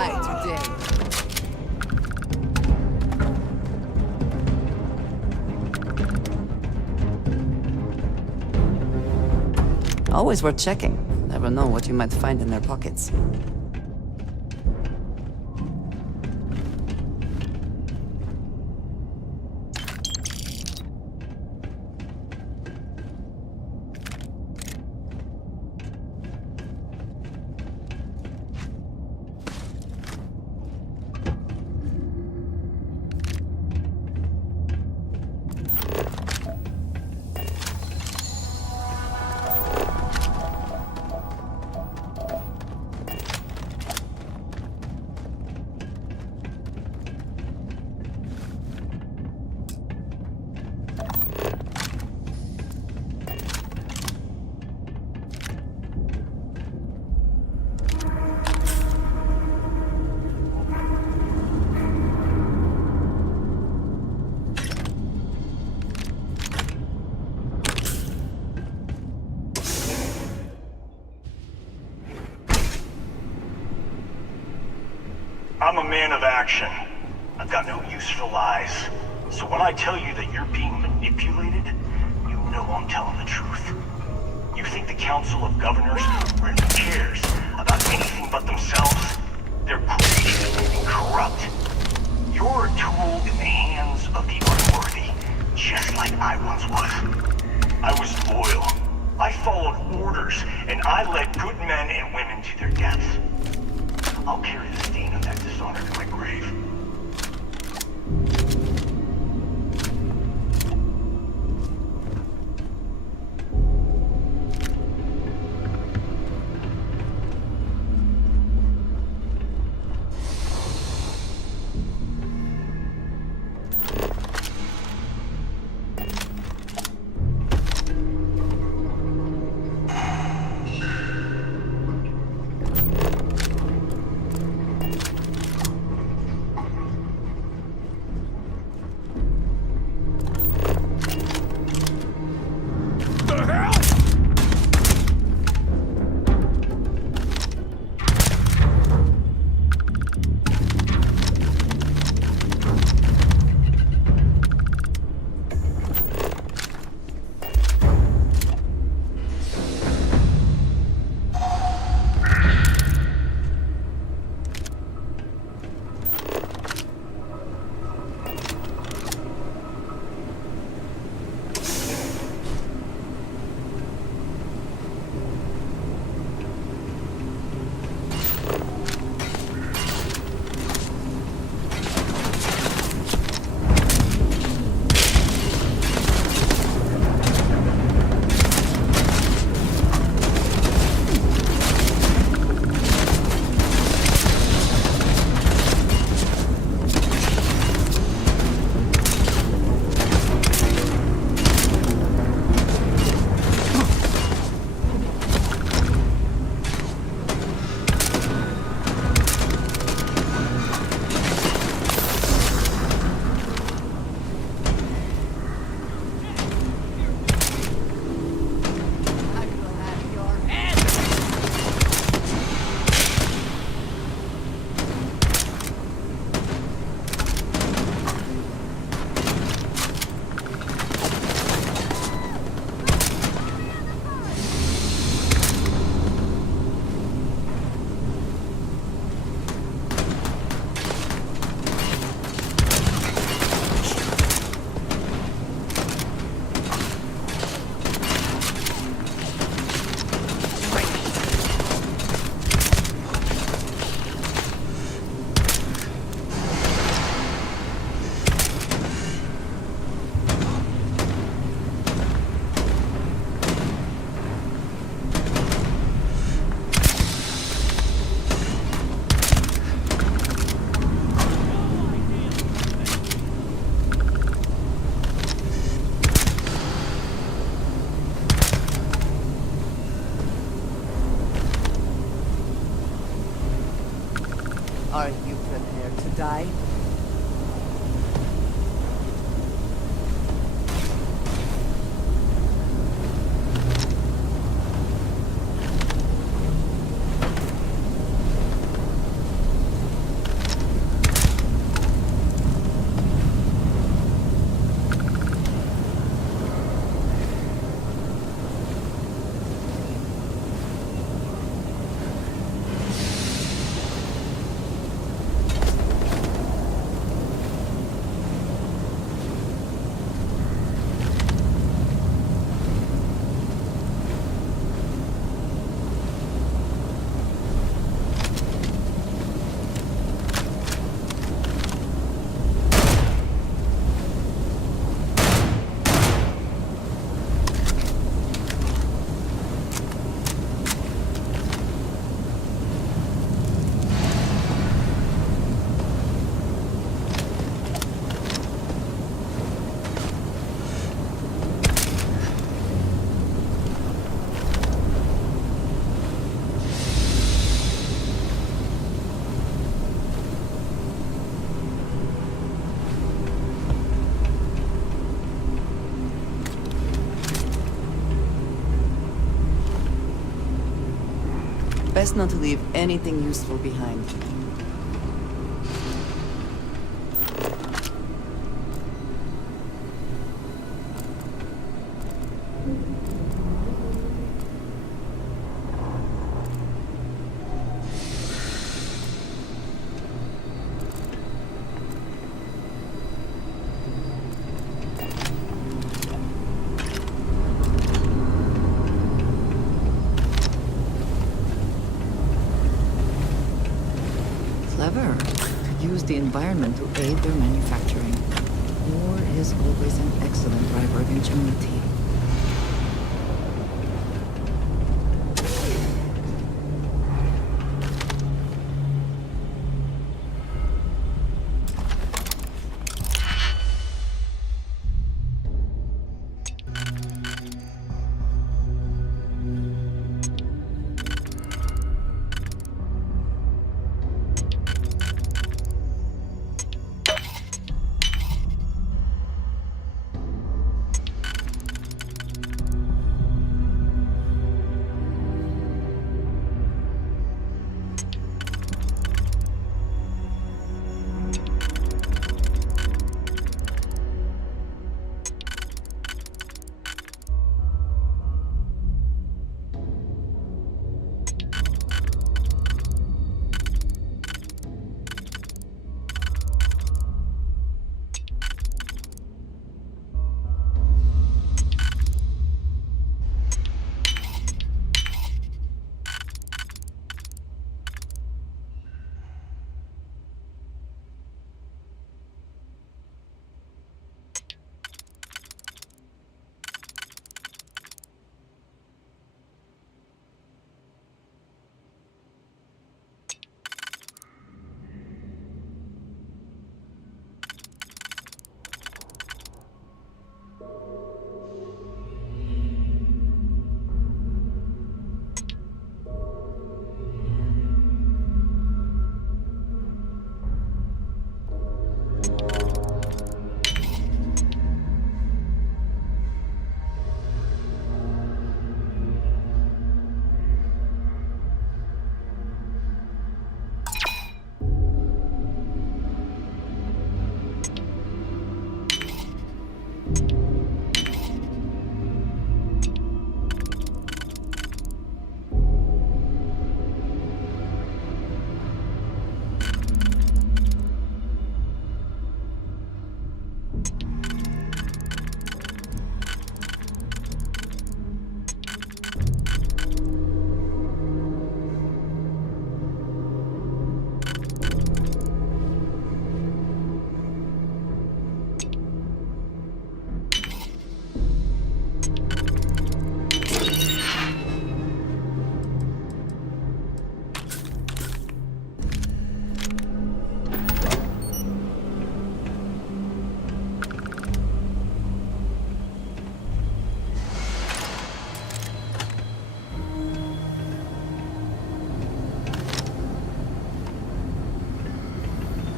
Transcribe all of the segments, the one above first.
die today. Always worth checking. Never know what you might find in their pockets. I'm a man of action. I've got no use for lies. So when I tell you that you're being manipulated, you know I'm telling the truth. You think the Council of Governors really cares about anything but themselves? They're greedy and corrupt. You're a tool in the hands of the unworthy, just like I once was. I was loyal. I followed orders, and I led good men and women to their deaths. I'll carry the stain of that dishonor to my grave. Are you prepared to die? Best not to leave anything useful behind. Clever. To use the environment to aid their manufacturing. War is always an excellent driver of ingenuity.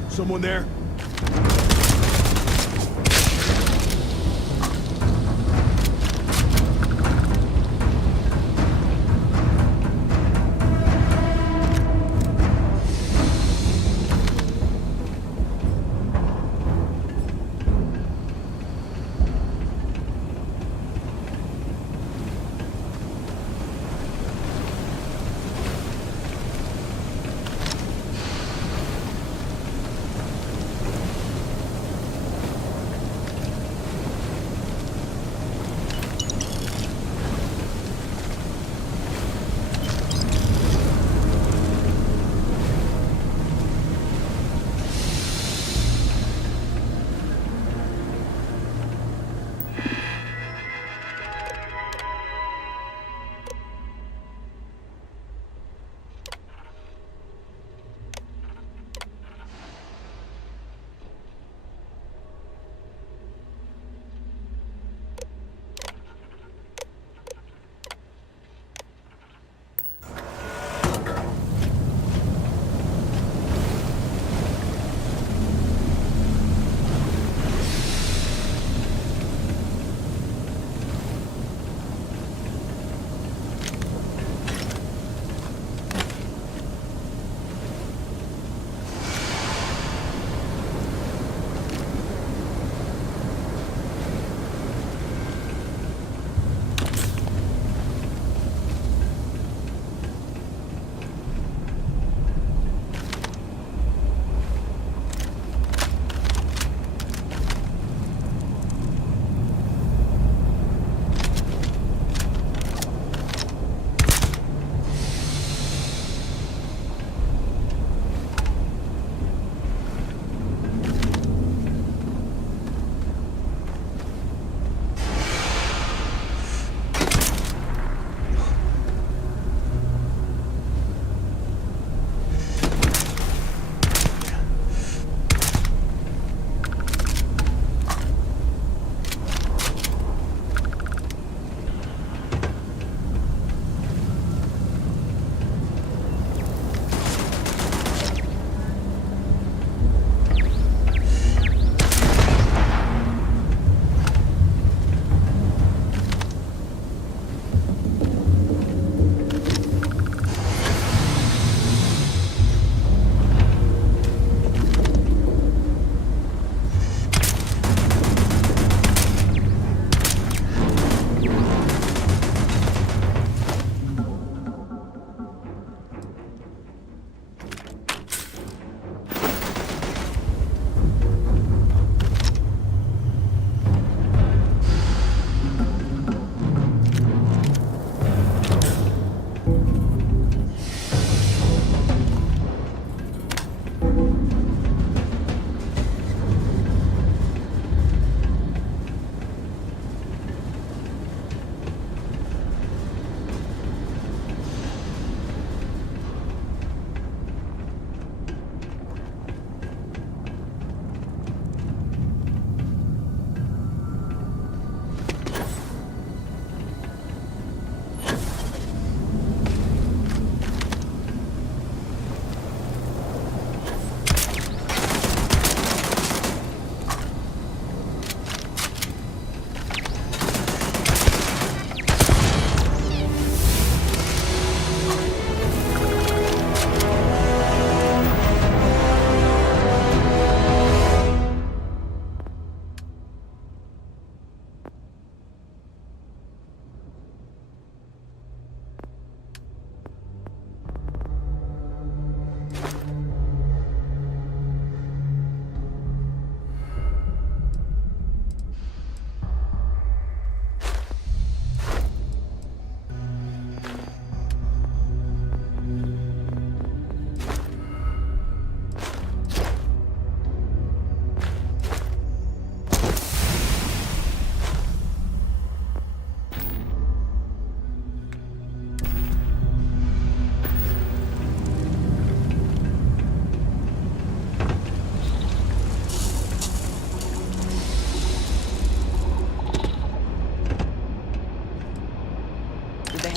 Someone there?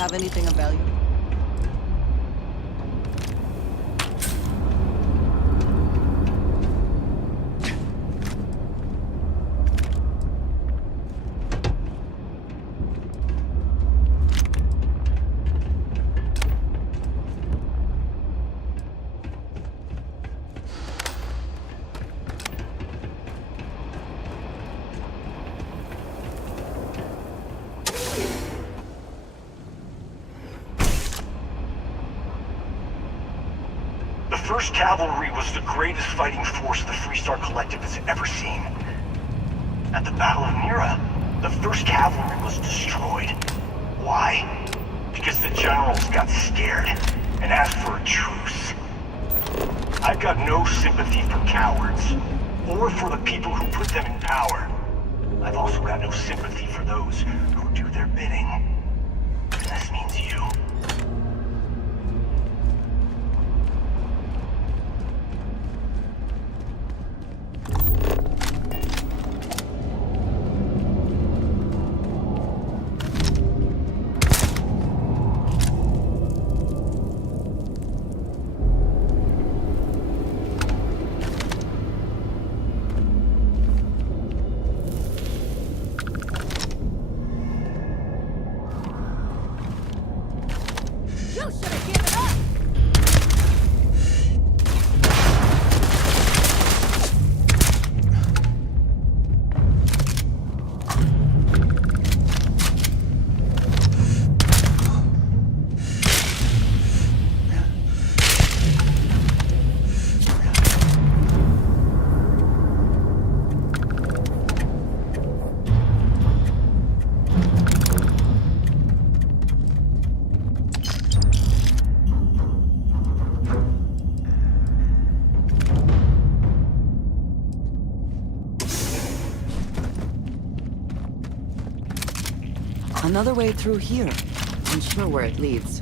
have anything of value? The 1st Cavalry was the greatest fighting force the Freestar Collective has ever seen. At the Battle of Mira, the 1st Cavalry was destroyed. Why? Because the generals got scared and asked for a truce. I've got no sympathy for cowards, or for the people who put them in power. I've also got no sympathy for those who do their bidding. And this means you. Another way through here. Unsure where it leads.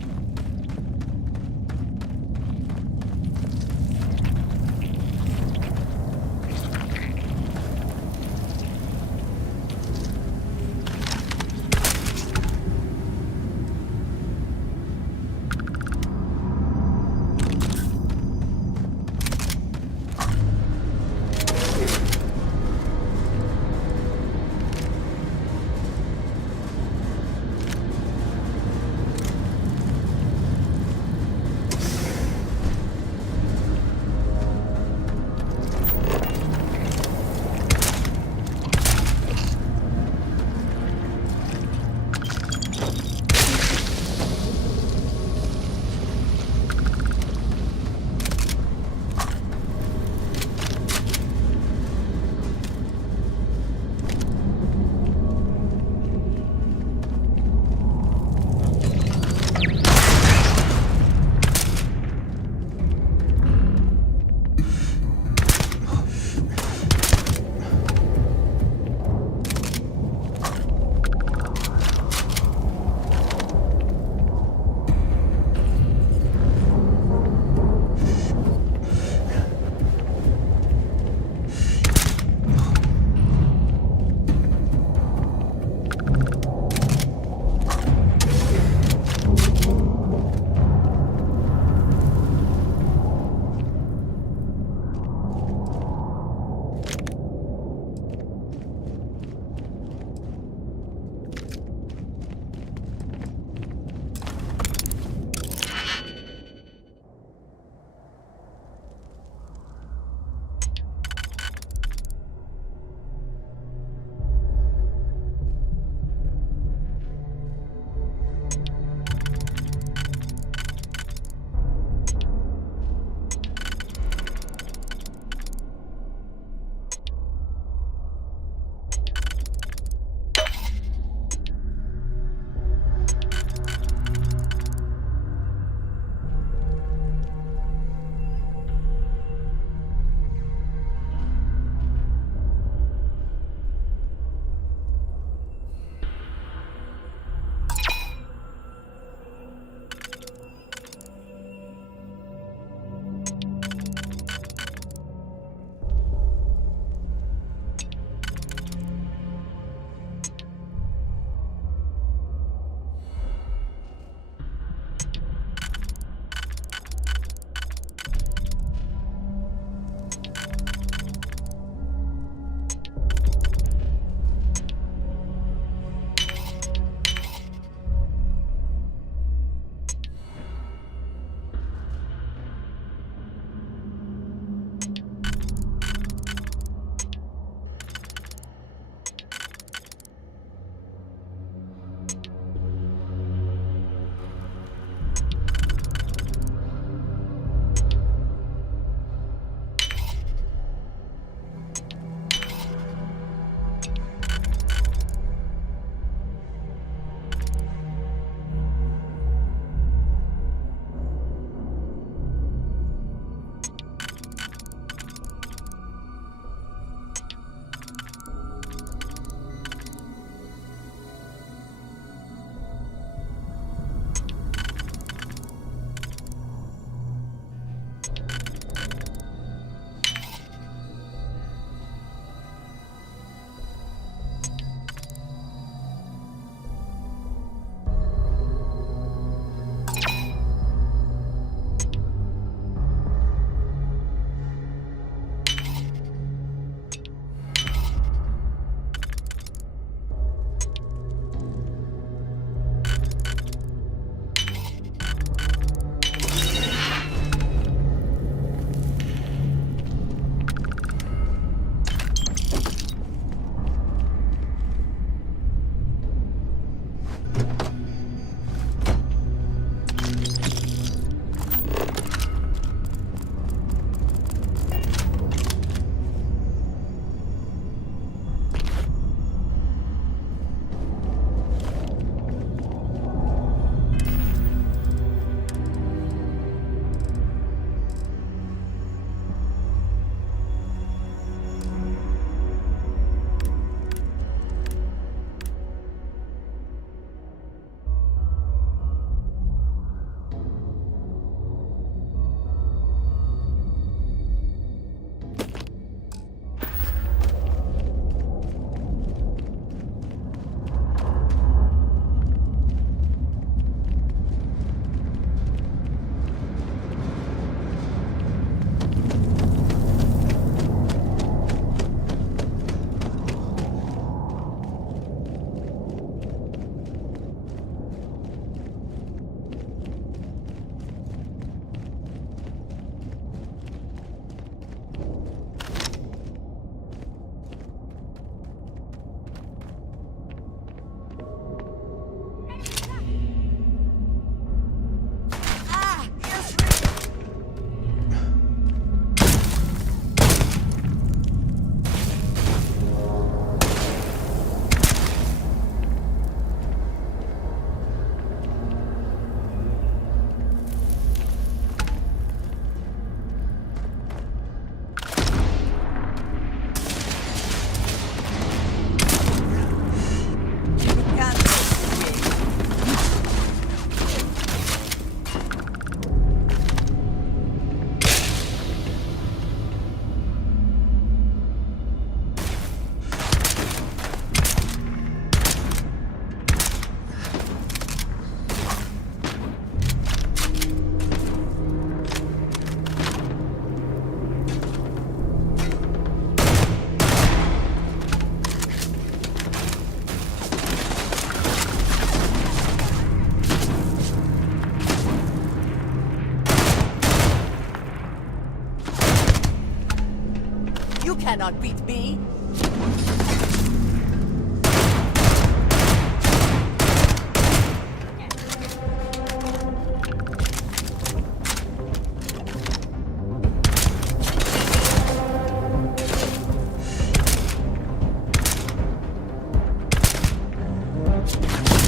You cannot beat me!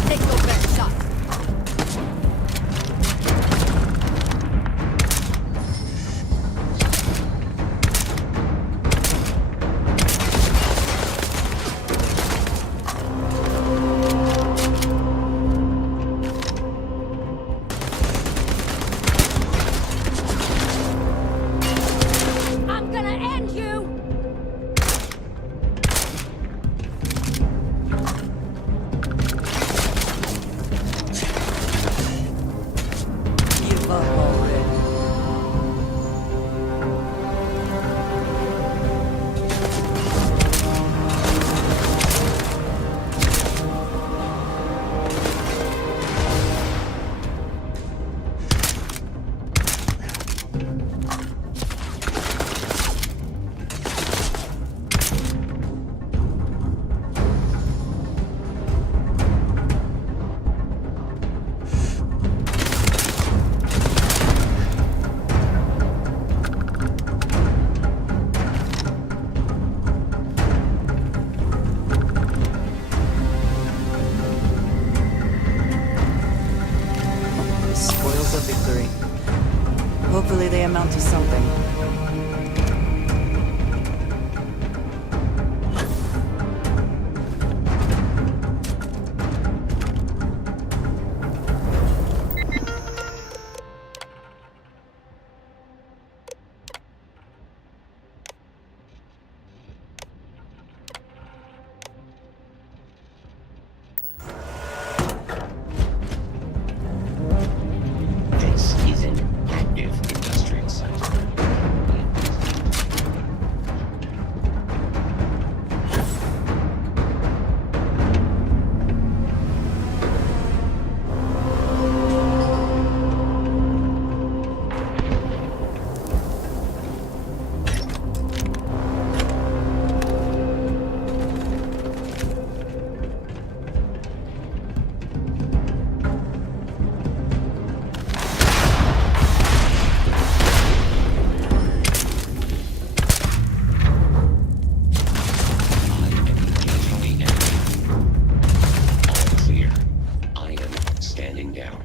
Take your best shot! I'm gonna end you! Give up already. Spoils of victory. Hopefully they amount to something. This is an active industrial site. I am engaging the enemy. All clear. I am standing down.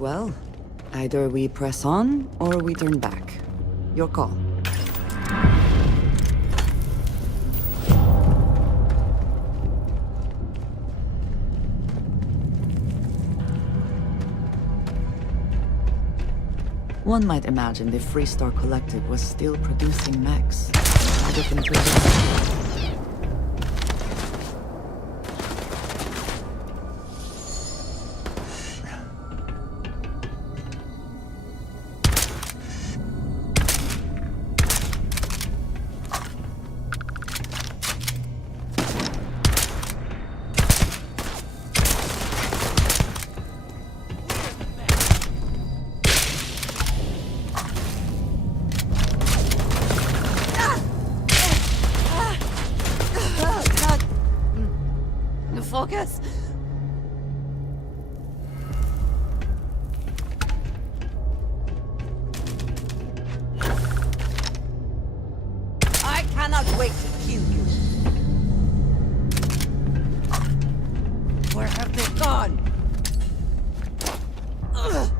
Well, either we press on or we turn back. Your call. One might imagine the Freestar Collective was still producing mechs. How different would it be? focus. I cannot wait to kill you. Where have they gone? Ugh.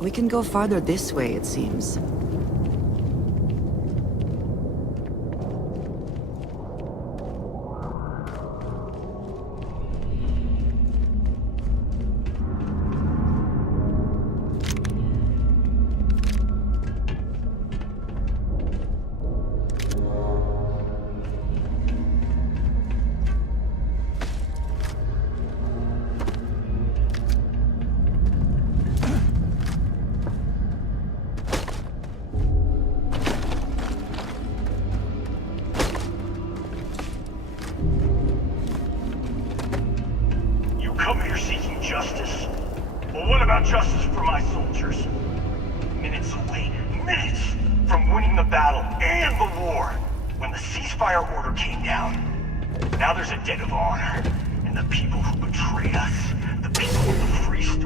We can go farther this way, it seems. Come here seeking justice. Well, what about justice for my soldiers? Minutes away, minutes from winning the battle and the war, when the ceasefire order came down. Now there's a debt of honor, and the people who betrayed us, the people of the free state.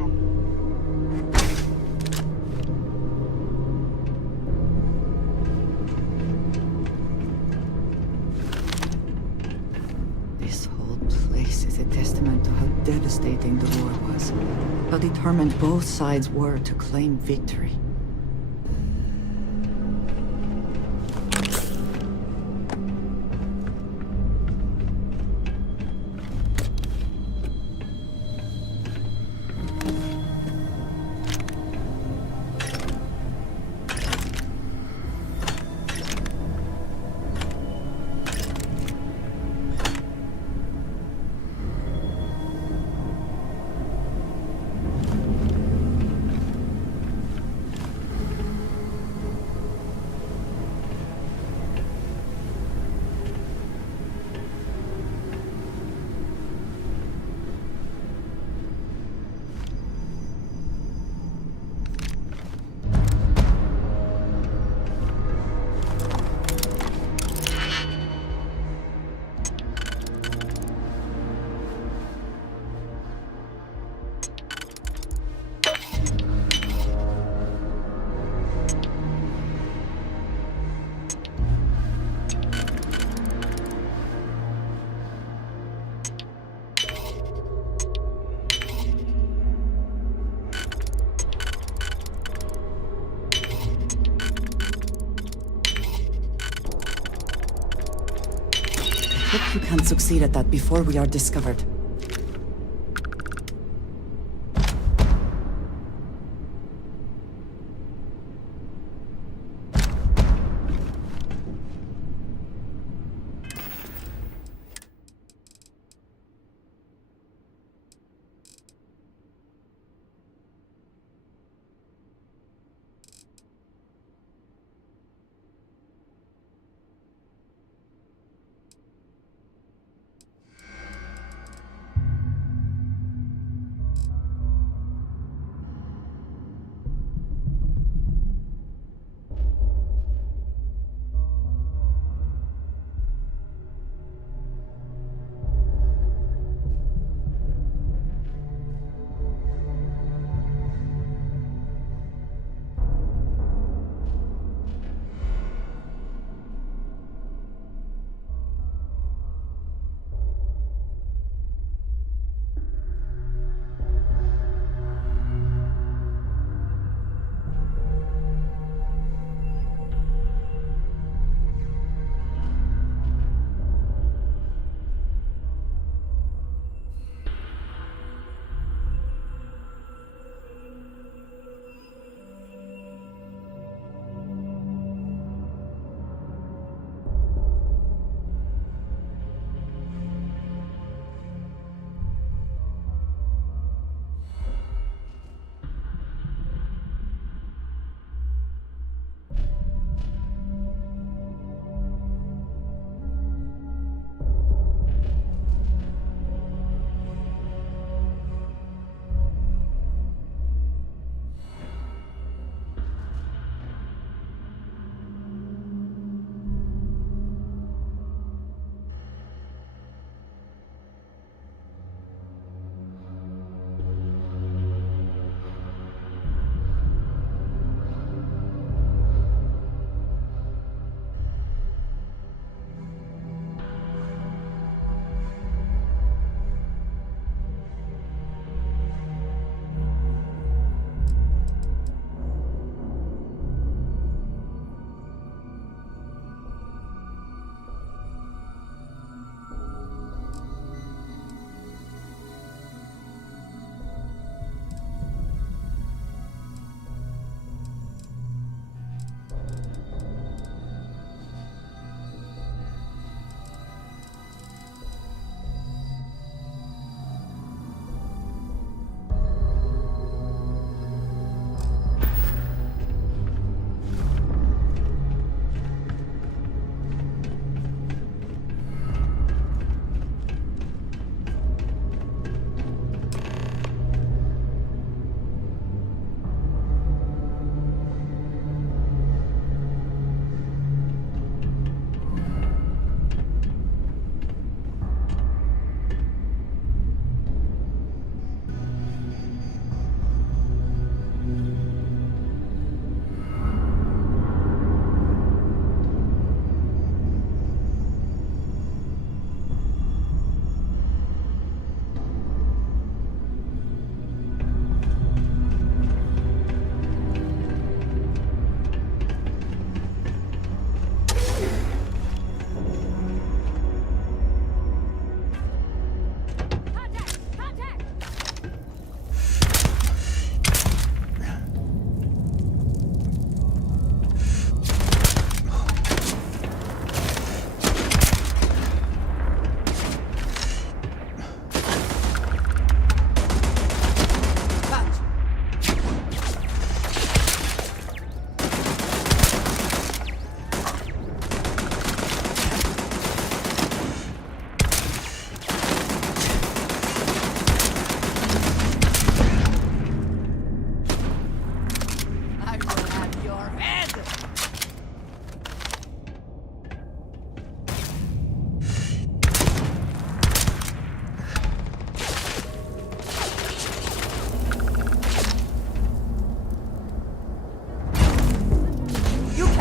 This whole place is a testament to how devastating the war was. How determined both sides were to claim victory. Hope you can succeed at that before we are discovered.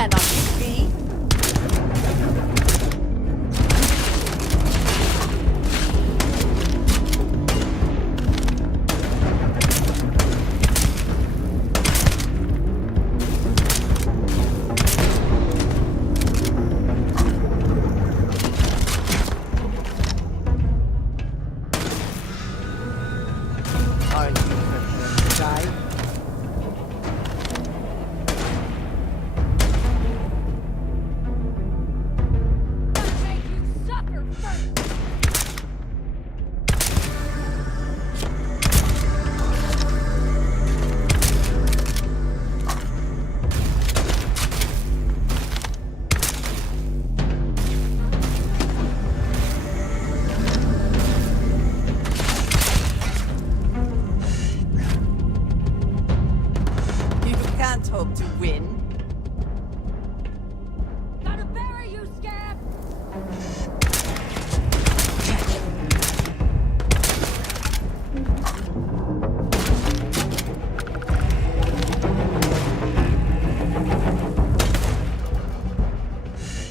cannot be. Aren't you prepared to die? Make you suffer first. You can't hope to win. Gotta bury you, scab!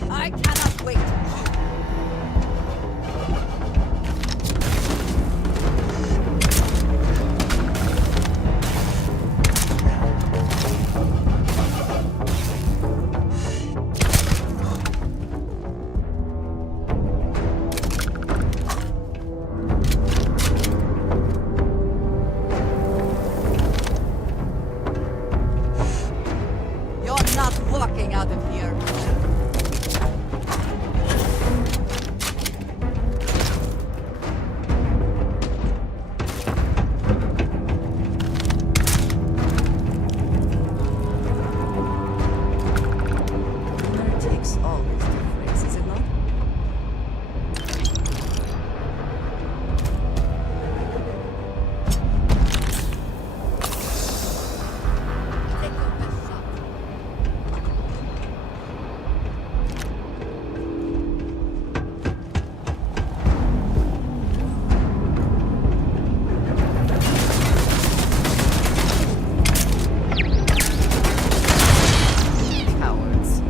I cannot wait. You're not walking out of here. It takes always difference, is it not? Take your best shot. Cowards.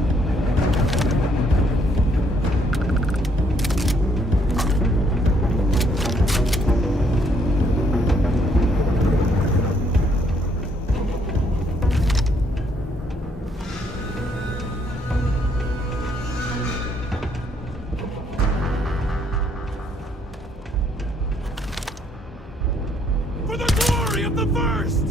For the glory of the first!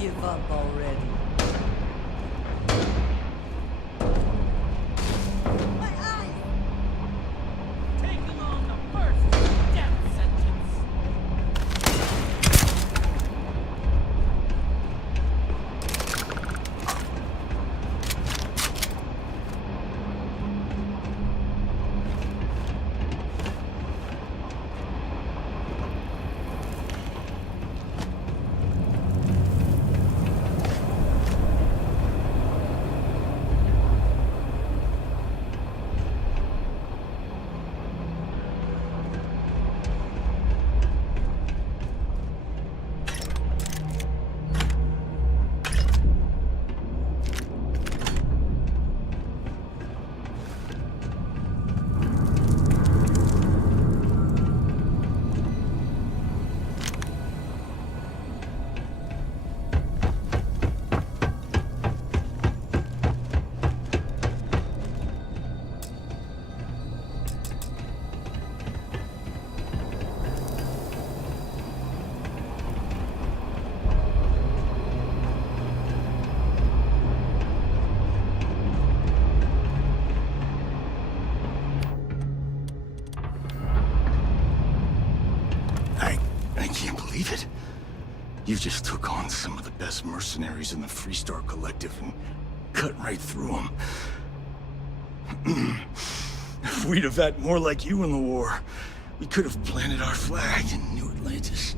Give up already. My eyes! Taking on the first death sentence. believe it? You just took on some of the best mercenaries in the Freestar Collective and cut right through them. If we'd have had more like you in the war, we could have planted our flag in New Atlantis.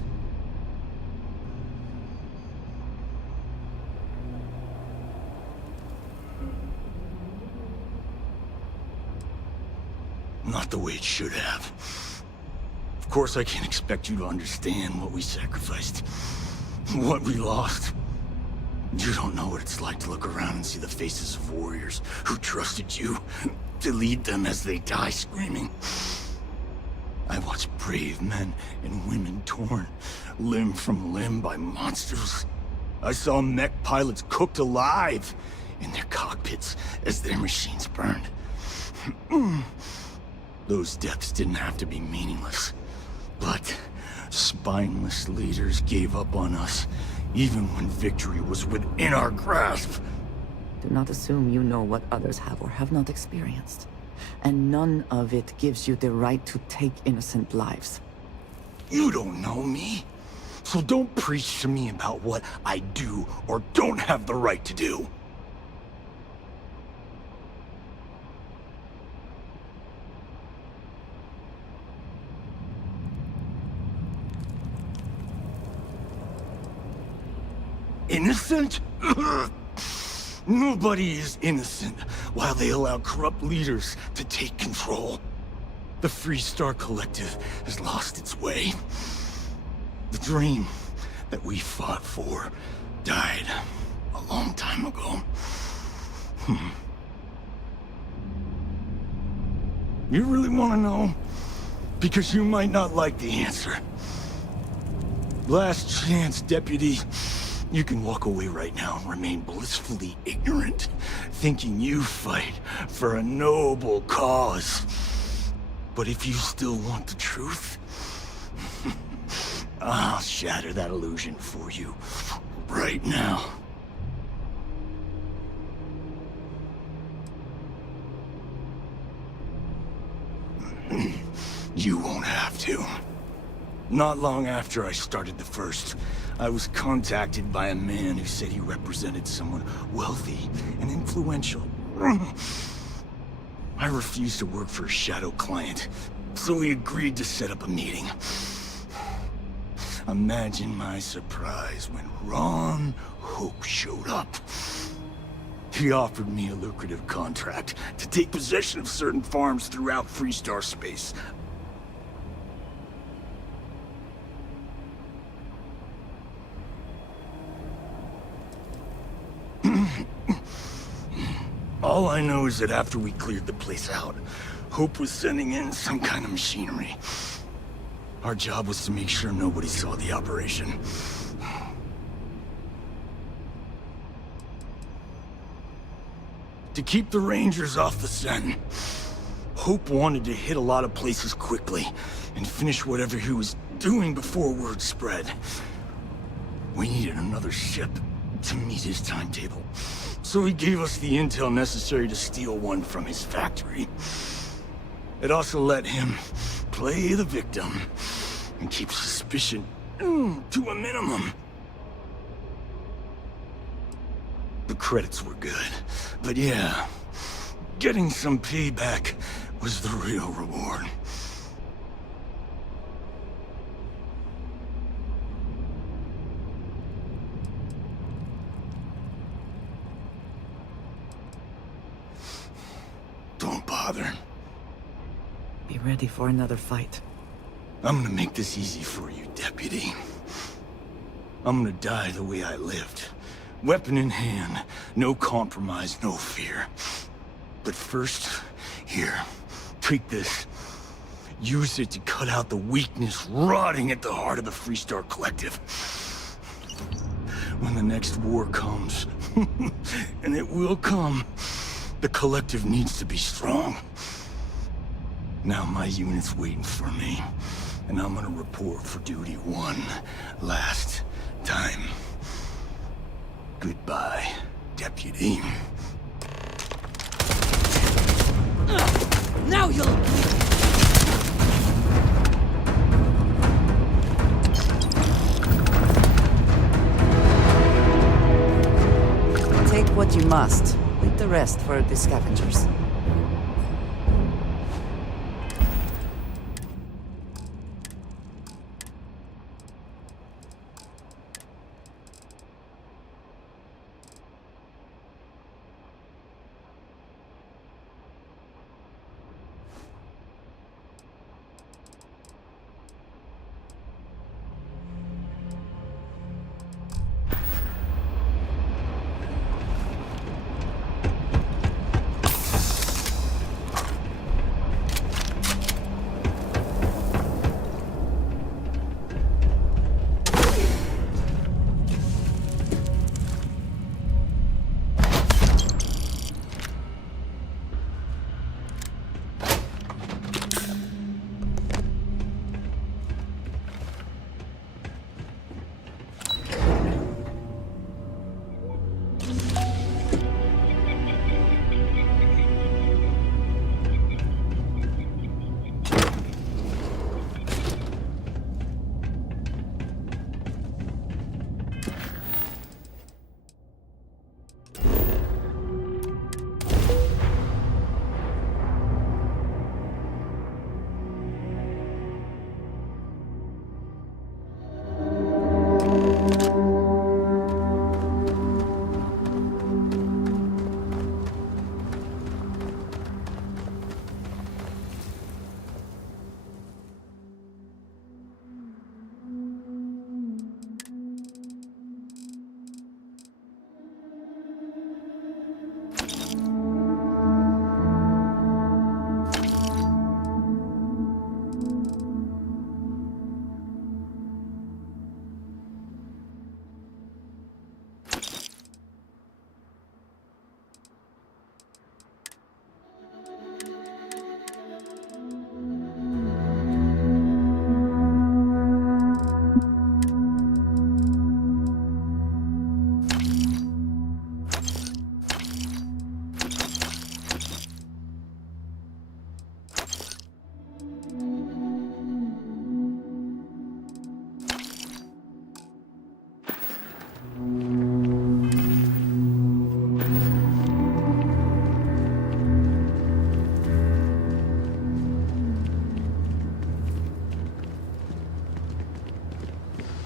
Not the way it should have. Of course, I can't expect you to understand what we sacrificed, what we lost. You don't know what it's like to look around and see the faces of warriors who trusted you to lead them as they die screaming. I watched brave men and women torn limb from limb by monsters. I saw mech pilots cooked alive in their cockpits as their machines burned. Those deaths didn't have to be meaningless, but spineless leaders gave up on us, even when victory was within our grasp. Do not assume you know what others have or have not experienced. And none of it gives you the right to take innocent lives. You don't know me, so don't preach to me about what I do or don't have the right to do. Innocent? Nobody is innocent while they allow corrupt leaders to take control. The Freestar Collective has lost its way. The dream that we fought for died a long time ago. You really want to know? Because you might not like the answer. Last chance, Deputy. You can walk away right now and remain blissfully ignorant, thinking you fight for a noble cause. But if you still want the truth, I'll shatter that illusion for you right now. You won't have to. Not long after I started the first, I was contacted by a man who said he represented someone wealthy and influential. I refused to work for a shadow client, so he agreed to set up a meeting. Imagine my surprise when Ron Hope showed up. He offered me a lucrative contract to take possession of certain farms throughout Freestar space. All I know is that after we cleared the place out, Hope was sending in some kind of machinery. Our job was to make sure nobody saw the operation. To keep the Rangers off the scent, Hope wanted to hit a lot of places quickly and finish whatever he was doing before word spread. We needed another ship to meet his timetable. So he gave us the intel necessary to steal one from his factory. It also let him play the victim and keep suspicion to a minimum. The credits were good, but yeah, getting some payback was the real reward. Don't bother. Be ready for another fight. I'm gonna make this easy for you, Deputy. I'm gonna die the way I lived. Weapon in hand, no compromise, no fear. But first, here, take this. Use it to cut out the weakness rotting at the heart of the Freestar Collective. When the next war comes, and it will come, the Collective needs to be strong. Now my unit's waiting for me, and I'm gonna report for duty one last time. Goodbye, Deputy. Now you'll... must. Leave the rest for the scavengers.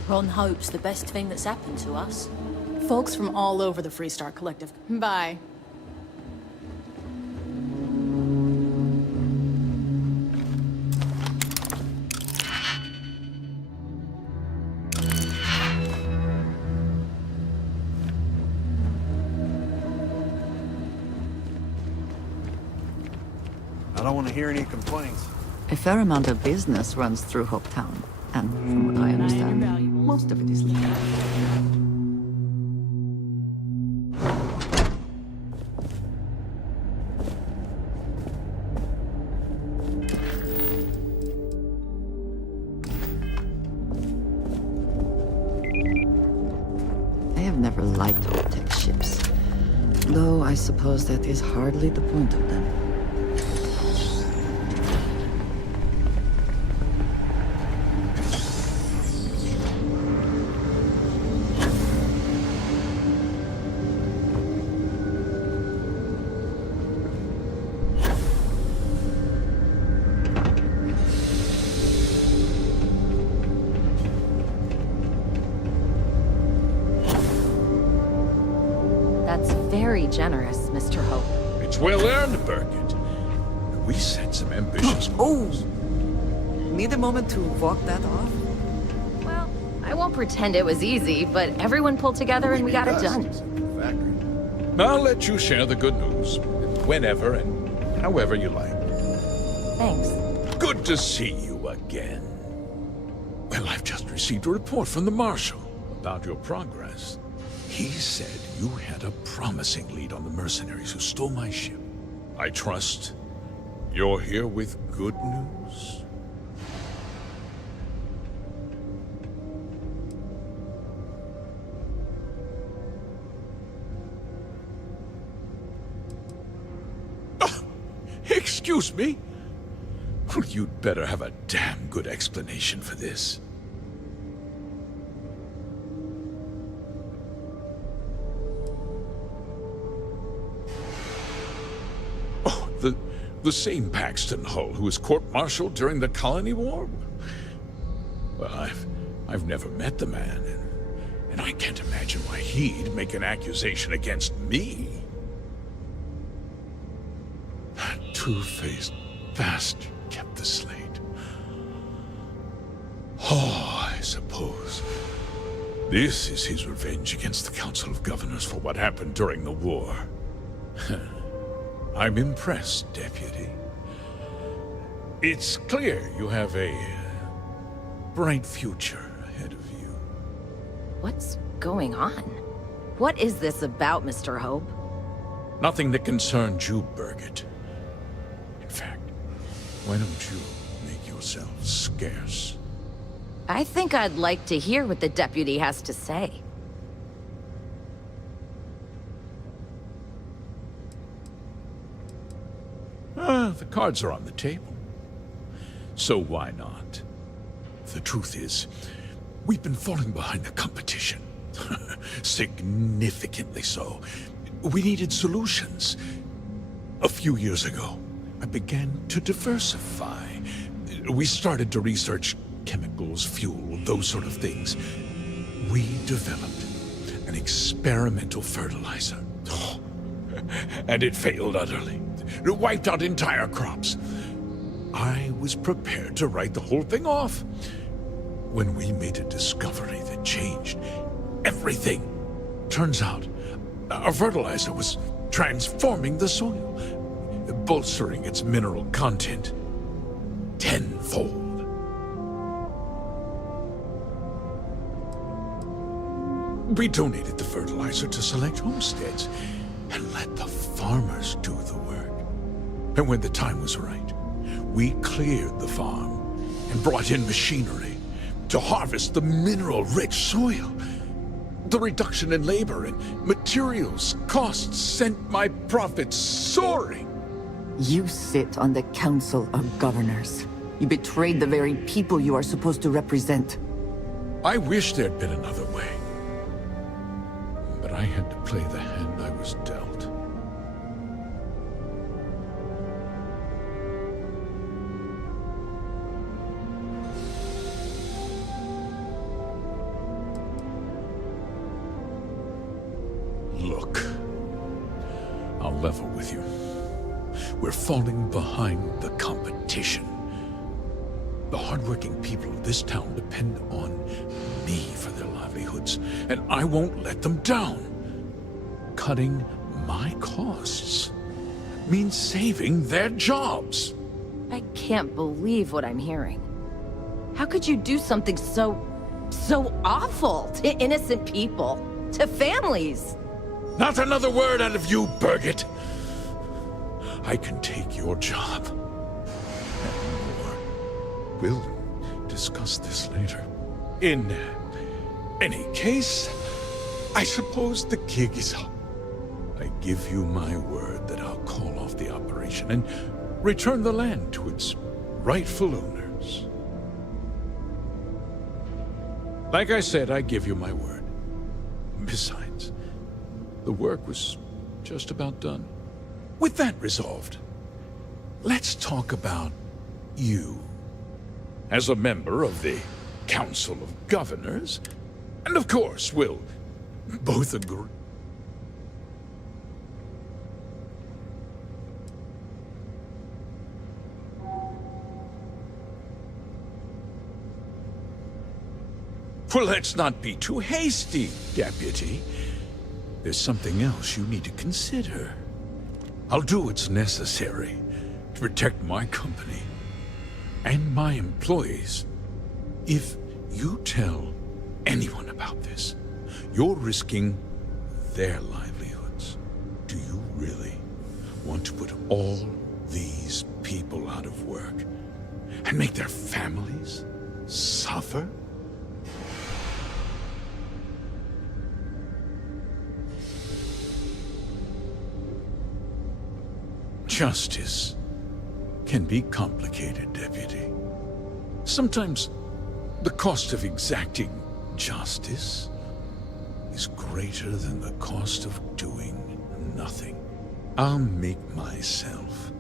Ron hopes the best thing that's happened to us. Folks from all over the Freestar Collective. Bye. I don't want to hear any complaints. A fair amount of business runs through Hopetown, and from what I understand, most of it is legal. I have never liked old-tech ships, though I suppose that is hardly the point of them. That's very generous, Mr. Hope. It's well earned, Burkett. We set some ambitious goals. Need a moment to walk that off? Well, I won't pretend it was easy, but everyone pulled together and we got it done. I'll let you share the good news, whenever and however you like. Thanks. Good to see you again. Well, I've just received a report from the Marshal about your progress. He said you had a promising lead on the mercenaries who stole my ship. I trust you're here with good news? Excuse me? Well, you'd better have a damn good explanation for this. The same Paxton Hull who was court-martialed during the Colony War? Well, I've never met the man, and I can't imagine why he'd make an accusation against me. That two-faced bastard kept the slate. Oh, I suppose this is his revenge against the Council of Governors for what happened during the war. I'm impressed, Deputy. It's clear you have a bright future ahead of you. What's going on? What is this about, Mr. Hope? Nothing that concerns you, Birgit. In fact, why don't you make yourself scarce? I think I'd like to hear what the deputy has to say. The cards are on the table. So why not? The truth is, we've been falling behind the competition. Significantly so. We needed solutions. A few years ago, I began to diversify. We started to research chemicals, fuel, those sort of things. We developed an experimental fertilizer. And it failed utterly. It wiped out entire crops. I was prepared to write the whole thing off when we made a discovery that changed everything. Turns out, our fertilizer was transforming the soil, bolstering its mineral content tenfold. We donated the fertilizer to select homesteads and let the farmers do the work. And when the time was right, we cleared the farm and brought in machinery to harvest the mineral-rich soil. The reduction in labor and materials costs sent my profits soaring. You sit on the Council of Governors. You betrayed the very people you are supposed to represent. I wish there'd been another way. But I had to play the hand I was dealt. Look, I'll level with you. We're falling behind the competition. The hardworking people of this town depend on me for their livelihoods, and I won't let them down. Cutting my costs means saving their jobs. I can't believe what I'm hearing. How could you do something so awful to innocent people, to families? Not another word out of you, Birgit. I can take your job. And more. We'll discuss this later. In any case, I suppose the gig is up. I give you my word that I'll call off the operation and return the land to its rightful owners. Like I said, I give you my word. Besides, the work was just about done. With that resolved, let's talk about you. As a member of the Council of Governors, and of course, we'll both agree. Well, let's not be too hasty, Deputy. There's something else you need to consider. I'll do what's necessary to protect my company and my employees. If you tell anyone about this, you're risking their livelihoods. Do you really want to put all these people out of work and make their families suffer? Justice can be complicated, Deputy. Sometimes the cost of exacting justice is greater than the cost of doing nothing. I'll make myself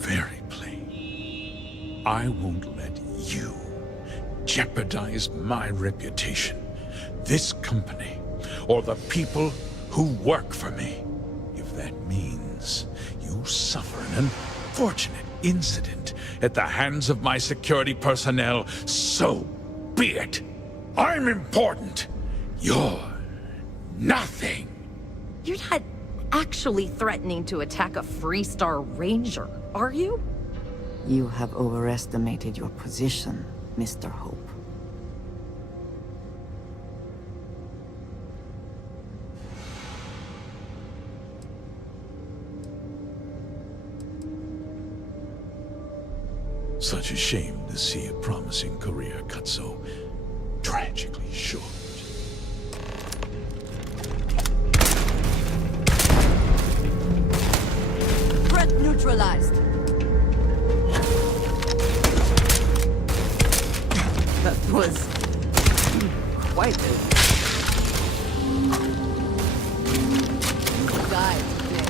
very plain. I won't let you jeopardize my reputation, this company, or the people who work for me. If that means you suffer an unfortunate incident at the hands of my security personnel, so be it. I'm important. You're nothing. You're not actually threatening to attack a Freestar Ranger, are you? You have overestimated your position, Mr. Hope. Such a shame to see a promising career cut so tragically short. Threat neutralized. That was quite a Died today.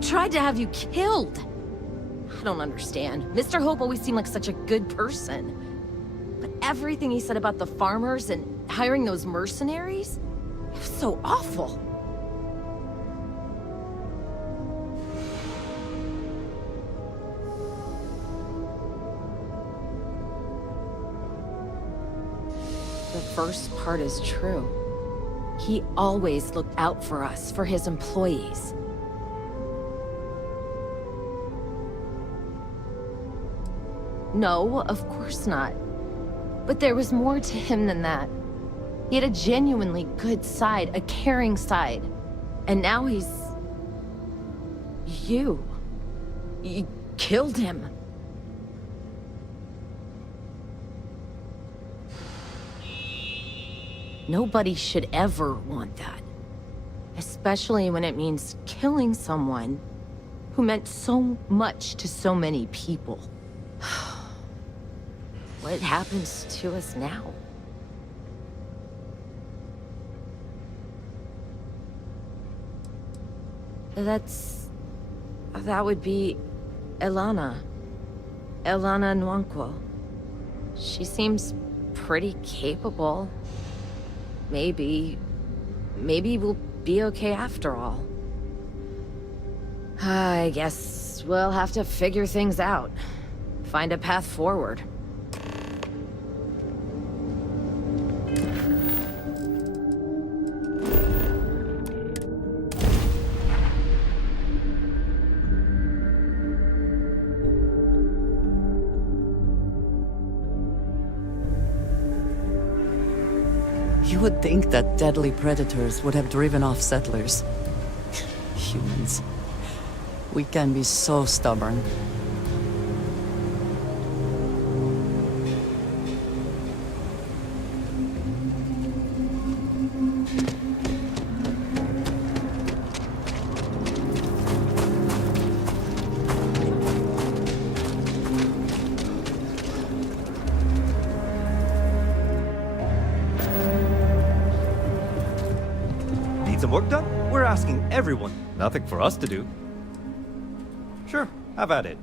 Tried to have you killed. I don't understand. Mr. Hope always seemed like such a good person. But everything he said about the farmers and hiring those mercenaries, it was so awful. The first part is true. He always looked out for us, for his employees. No, of course not. But there was more to him than that. He had a genuinely good side, a caring side. And now he's... You killed him. Nobody should ever want that. Especially when it means killing someone who meant so much to so many people. What happens to us now? That's That would be Elana. Elana Nwankwo. She seems pretty capable. Maybe we'll be okay after all. I guess we'll have to figure things out. Find a path forward. You would think that deadly predators would have driven off settlers. Humans. We can be so stubborn. Need some work done? We're asking everyone. Nothing for us to do. Sure, have at it.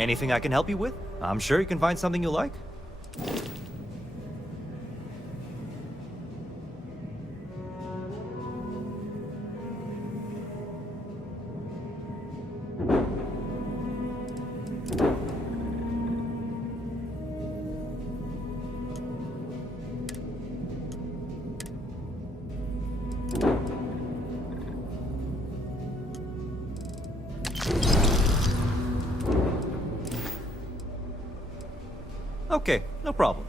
Anything I can help you with? I'm sure you can find something you like. Okay, no problem.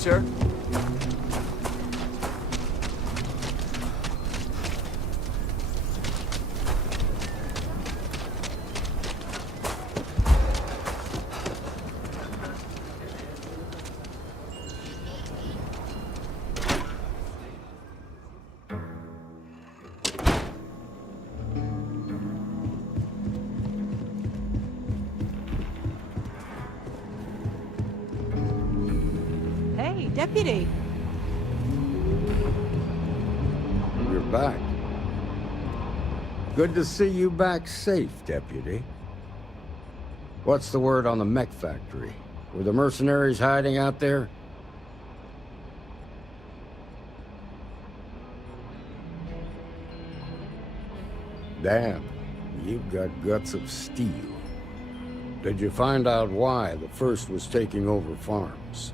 Sir? Deputy. You're back. Good to see you back safe, Deputy. What's the word on the mech factory? Were the mercenaries hiding out there? Damn, you've got guts of steel. Did you find out why the first was taking over farms?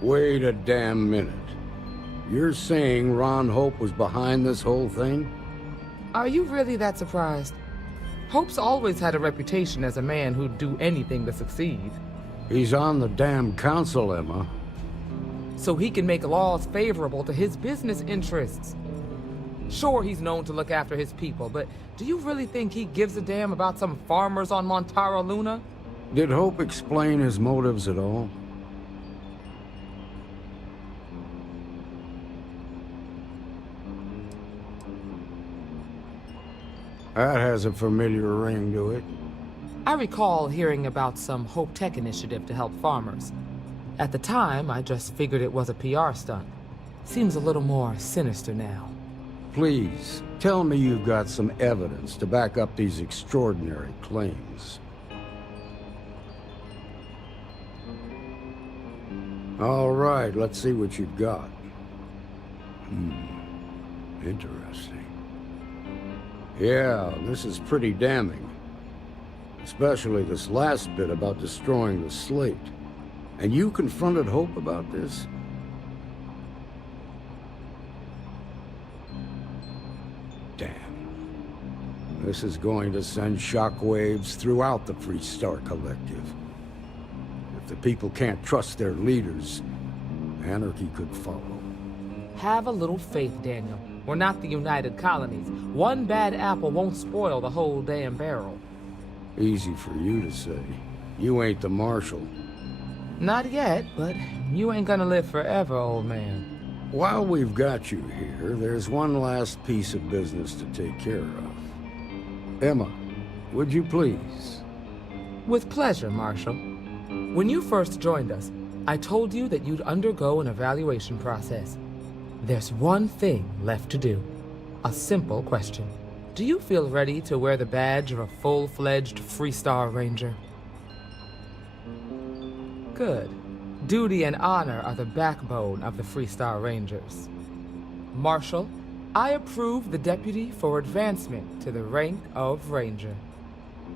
Wait a damn minute. You're saying Ron Hope was behind this whole thing? Are you really that surprised? Hope's always had a reputation as a man who'd do anything to succeed. He's on the damn council, Emma. So he can make laws favorable to his business interests. Sure, he's known to look after his people, but do you really think he gives a damn about some farmers on Montara Luna? Did Hope explain his motives at all? That has a familiar ring to it. I recall hearing about some Hope Tech initiative to help farmers. At the time, I just figured it was a PR stunt. Seems a little more sinister now. Please, tell me you've got some evidence to back up these extraordinary claims. All right, let's see what you've got. Interesting. Yeah, this is pretty damning. Especially this last bit about destroying the slate. And you confronted Hope about this? Damn. This is going to send shockwaves throughout the Freestar Collective. If the people can't trust their leaders, anarchy could follow. Have a little faith, Daniel. We're not the United Colonies. One bad apple won't spoil the whole damn barrel. Easy for you to say. You ain't the Marshal. Not yet, but you ain't gonna live forever, old man. While we've got you here, there's one last piece of business to take care of. Emma, would you please? With pleasure, Marshal. When you first joined us, I told you that you'd undergo an evaluation process. There's one thing left to do. A simple question. Do you feel ready to wear the badge of a full-fledged Freestar Ranger? Good. Duty and honor are the backbone of the Freestar Rangers. Marshal, I approve the deputy for advancement to the rank of Ranger.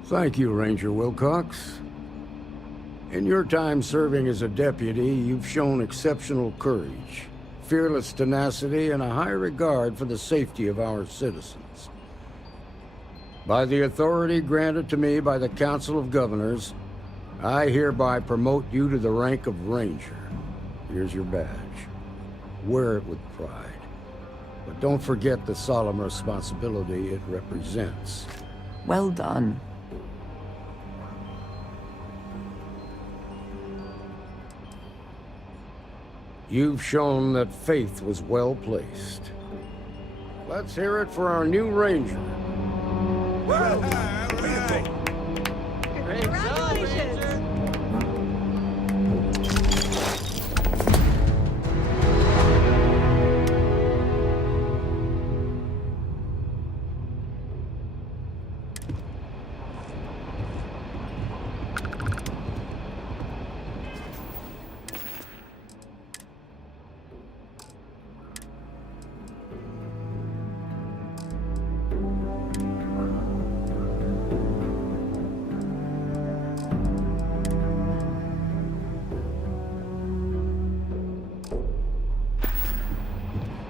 Thank you, Ranger Wilcox. In your time serving as a deputy, you've shown exceptional courage, fearless tenacity, and a high regard for the safety of our citizens. By the authority granted to me by the Council of Governors, I hereby promote you to the rank of Ranger. Here's your badge. Wear it with pride. But don't forget the solemn responsibility it represents. Well done. You've shown that faith was well placed. Let's hear it for our new Ranger.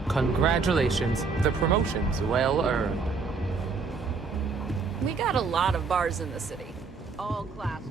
Congratulations. The promotion's well earned. We got a lot of bars in the city. All class.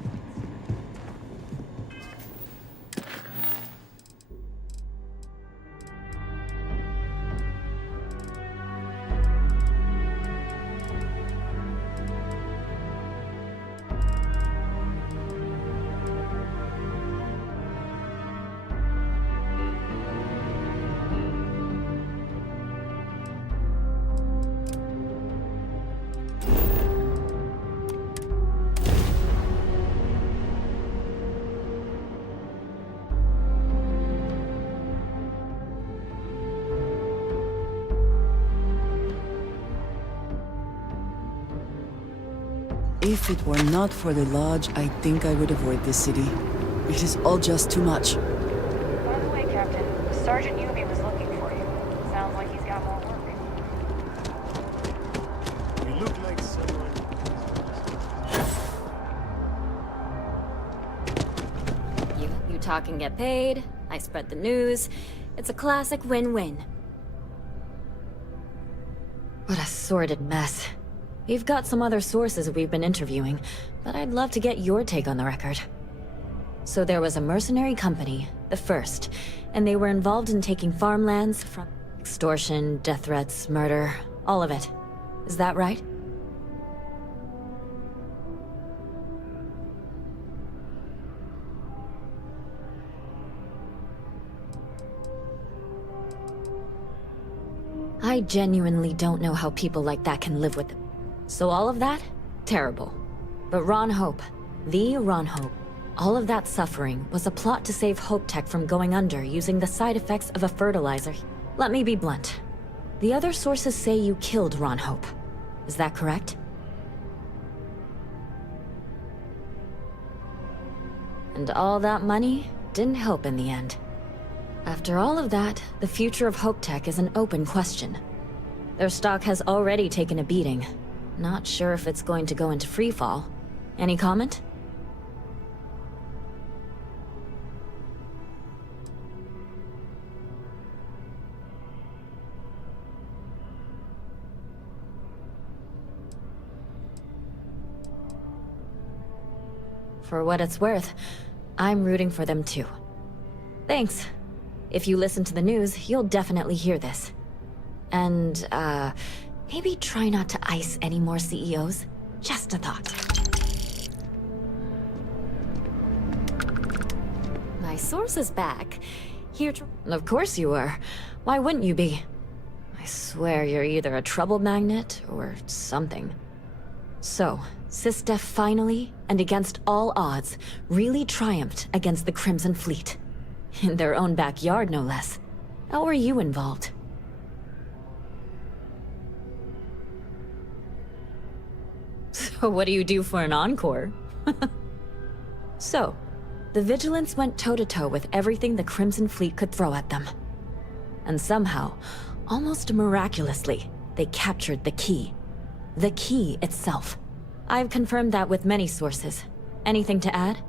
If it were not for the lodge, I think I would avoid this city. It is all just too much. By the way, Captain, Sergeant Yubi was looking for you. Sounds like he's got more work. You look like someone... You talk and get paid, I spread the news. It's a classic win-win. What a sordid mess. We've got some other sources we've been interviewing, but I'd love to get your take on the record. So there was a mercenary company, the First, and they were involved in taking farmlands from extortion, death threats, murder, all of it. Is that right? I genuinely don't know how people like that can live with it. So all of that? Terrible. But Ron Hope, the Ron Hope, all of that suffering was a plot to save Hope Tech from going under using the side effects of a fertilizer. Let me be blunt. The other sources say you killed Ron Hope. Is that correct? And all that money didn't help in the end. After all of that, the future of Hope Tech is an open question. Their stock has already taken a beating. Not sure if it's going to go into freefall. Any comment? For what it's worth, I'm rooting for them too. Thanks. If you listen to the news, you'll definitely hear this. And, maybe try not to ice any more CEOs. Just a thought. My source is back. Here to... Of course you are. Why wouldn't you be? I swear you're either a trouble magnet or something. So, SysDef finally, and against all odds, really triumphed against the Crimson Fleet. In their own backyard, no less. How were you involved? So what do you do for an encore? So, the Vigilance went toe-to-toe with everything the Crimson Fleet could throw at them. And somehow, almost miraculously, they captured the key. The key itself. I've confirmed that with many sources. Anything to add?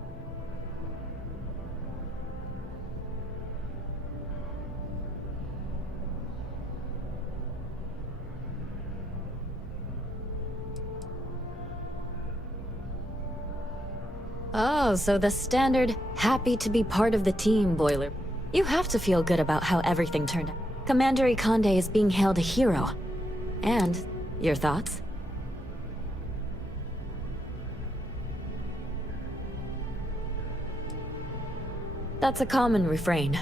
Oh, so the standard happy to be part of the team boiler. You have to feel good about how everything turned out. Commander Ikonde is being hailed a hero. And your thoughts? That's a common refrain.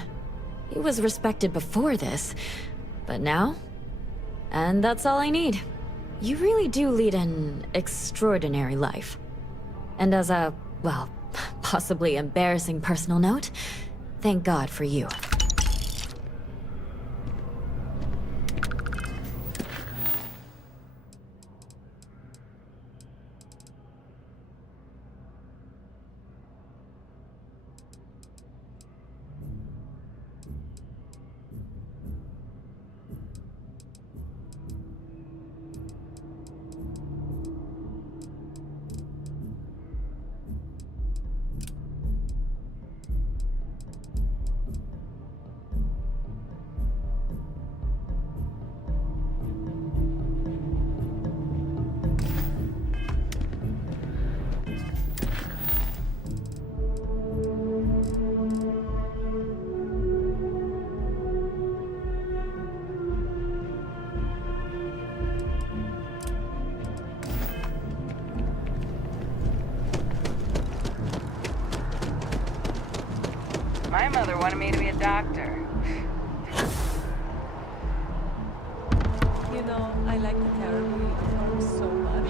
He was respected before this, but now? And that's all I need. You really do lead an extraordinary life. And as a, well, possibly embarrassing personal note, thank God for you. My mother wanted me to be a doctor. You know, I like the therapy uniform so much.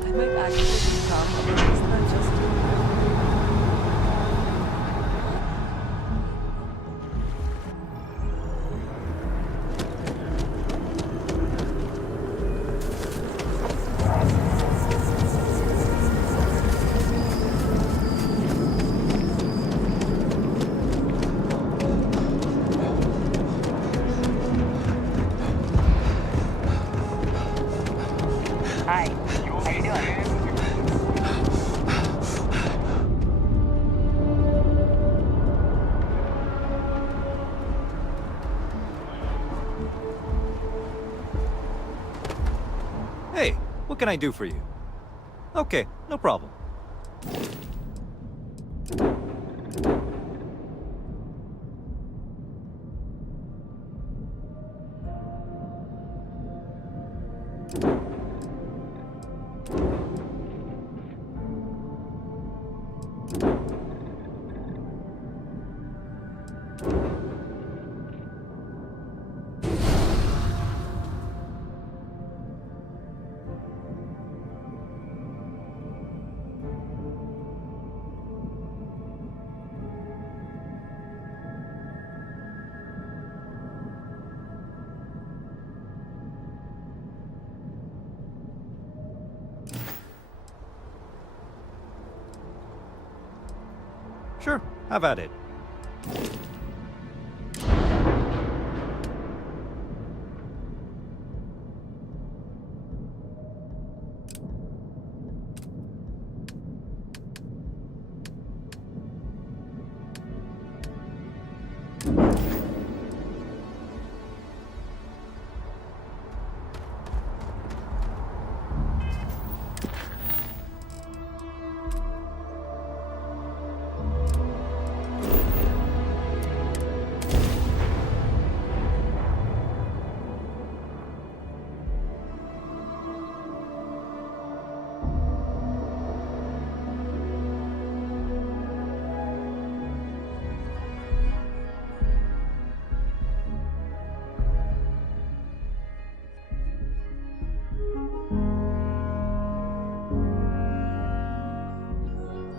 I might actually become a barista just to... Hi, how you doing? Hey, what can I do for you? Okay, no problem. Sure, have at it.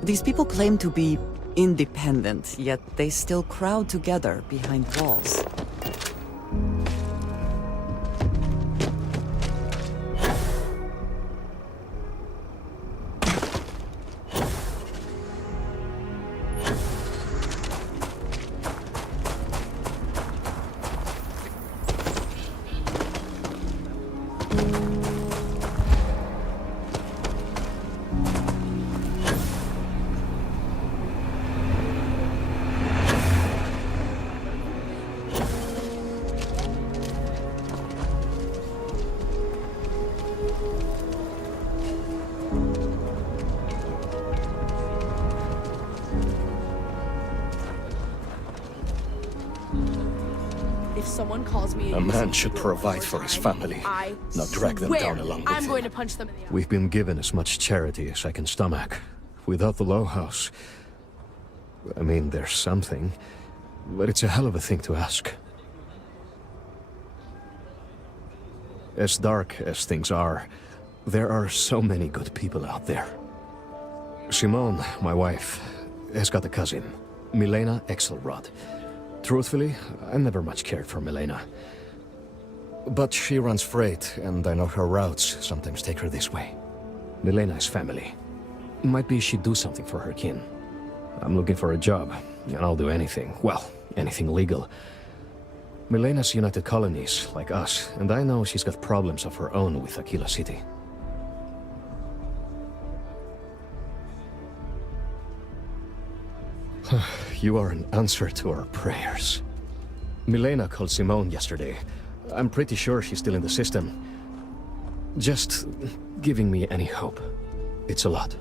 These people claim to be independent, yet they still crowd together behind walls. someone calls me A man should provide for his family, not drag them down along with I'm him. going to punch them in the eye. We've been given as much charity as I can stomach. Without the Low House, I mean, there's something, but it's a hell of a thing to ask. As dark as things are, there are so many good people out there. Simone, my wife, has got a cousin, Milena Exelrod. Truthfully, I never much cared for Milena. But she runs freight, and I know her routes sometimes take her this way. Milena is family. Might be she'd do something for her kin. I'm looking for a job, and I'll do anything. Well, anything legal. Milena's United Colonies, like us, and I know she's got problems of her own with Aquila City. You are an answer to our prayers. Milena called Simone yesterday. I'm pretty sure she's still in the system. Just giving me any hope. It's a lot.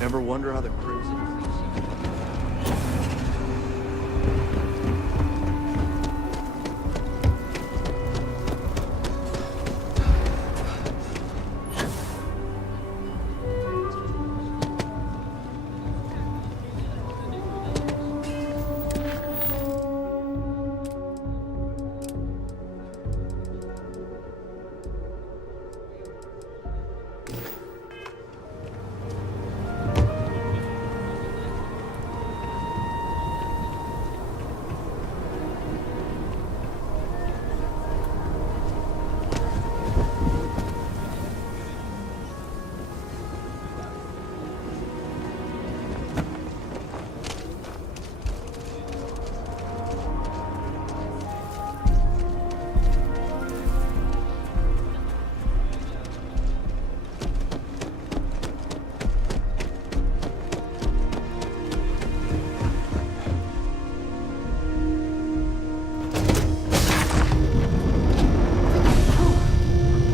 Ever wonder how the crimson...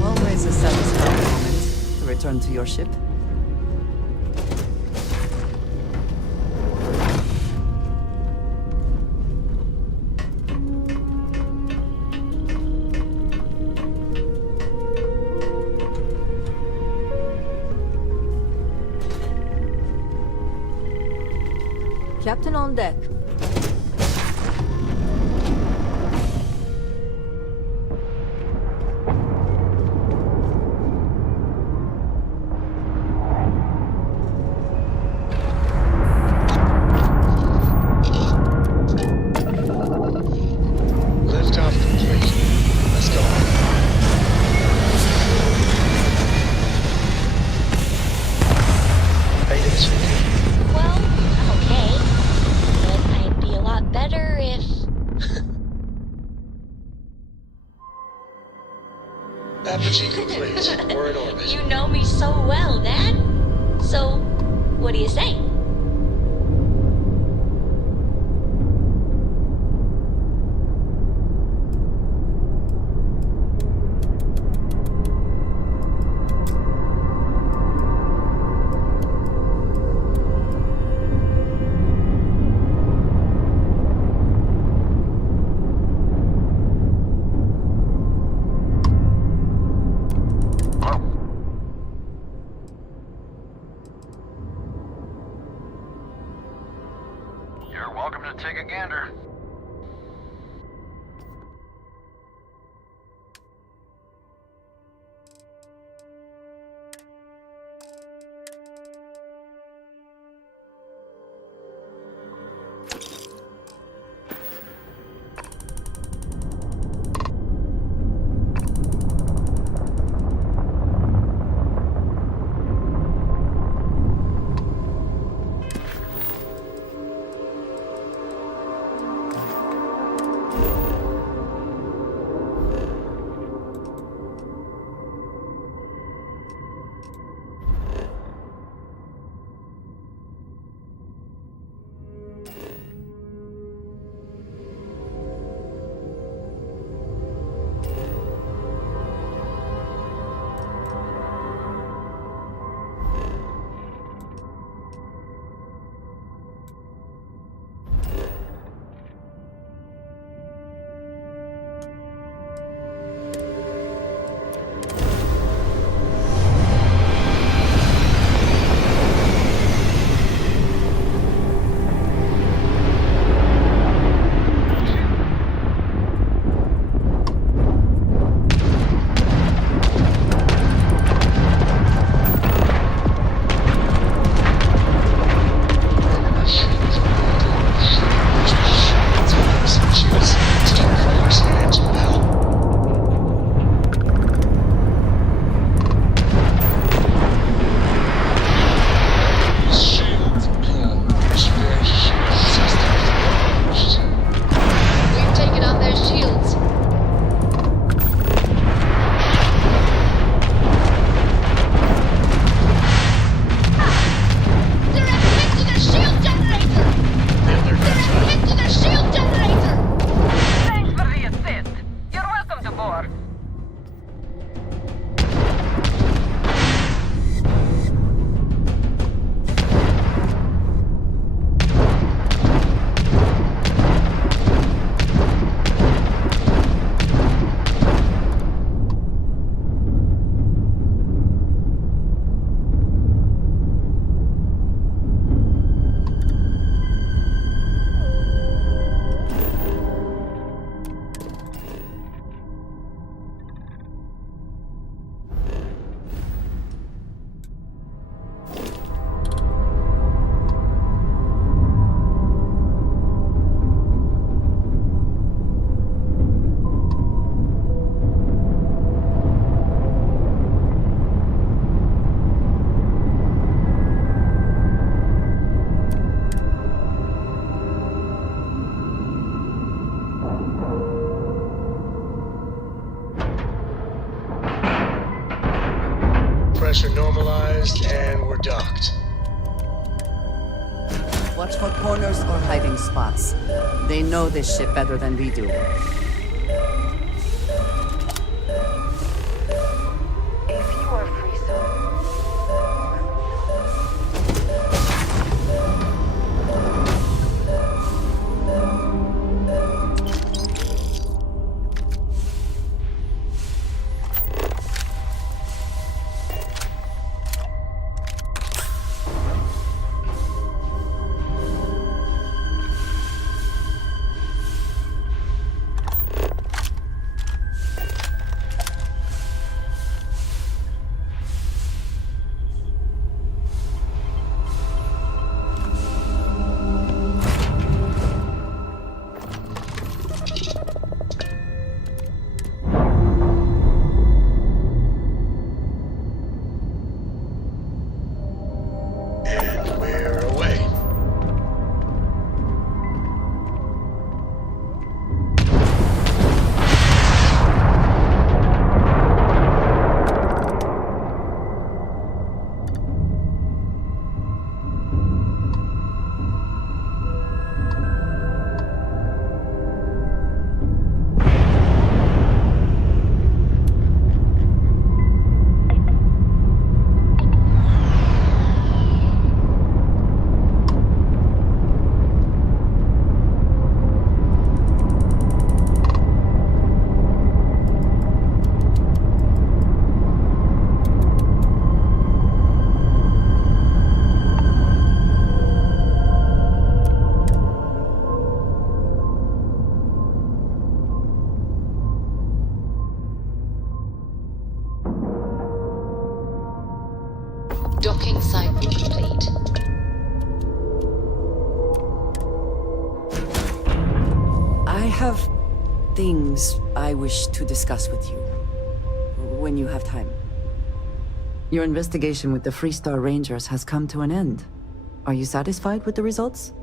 Always a satisfying moment to return to your ship. Captain on deck. Liftoff complete. Let's go. How you doing, sweetie? Well, okay. But I'd be a lot better if... Apogee complete. We're in orbit. You know me so well, Dad. So, what do you say? one. Pressure normalized, and we're docked. Watch for corners or hiding spots. They know this ship better than we do. If you are free, And we're away. Docking cycle complete. I have things I wish to discuss with you. When you have time. Your investigation with the Freestar Rangers has come to an end. Are you satisfied with the results?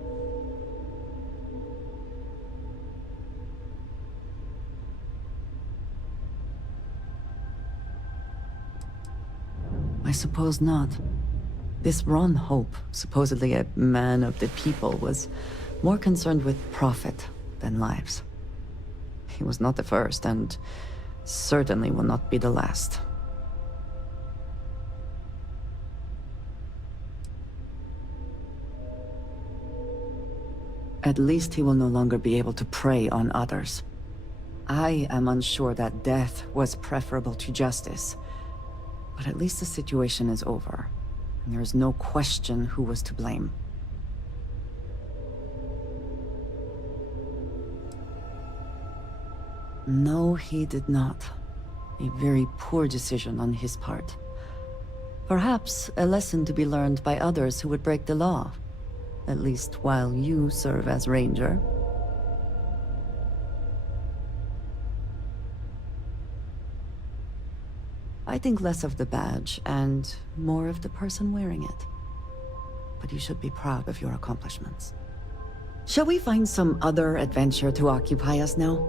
I suppose not. This Ron Hope, supposedly a man of the people, was more concerned with profit than lives. He was not the first, and certainly will not be the last. At least he will no longer be able to prey on others. I am unsure that death was preferable to justice. But at least the situation is over, and there is no question who was to blame. No, he did not. A very poor decision on his part. Perhaps a lesson to be learned by others who would break the law. At least while you serve as Ranger. I think less of the badge and more of the person wearing it. But you should be proud of your accomplishments. Shall we find some other adventure to occupy us now?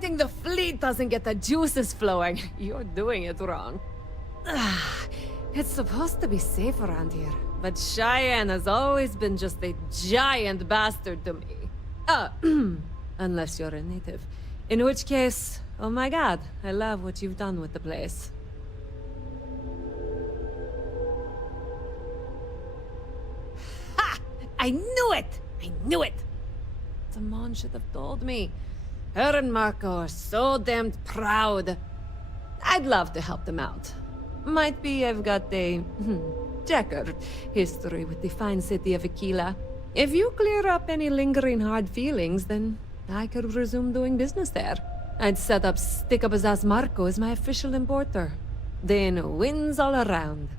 fighting the fleet doesn't get the juices flowing, you're doing it wrong. It's supposed to be safe around here, but Cheyenne has always been just a giant bastard to me. Unless you're a native. In which case, oh my god, I love what you've done with the place. Ha! I knew it! I knew it! Simone should have told me. Her and Marco are so damned proud. I'd love to help them out. Might be I've got a checkered history with the fine city of Aquila. If you clear up any lingering hard feelings, then I could resume doing business there. I'd set up Stick-Up-His-Ass Marco as my official importer. Then wins all around.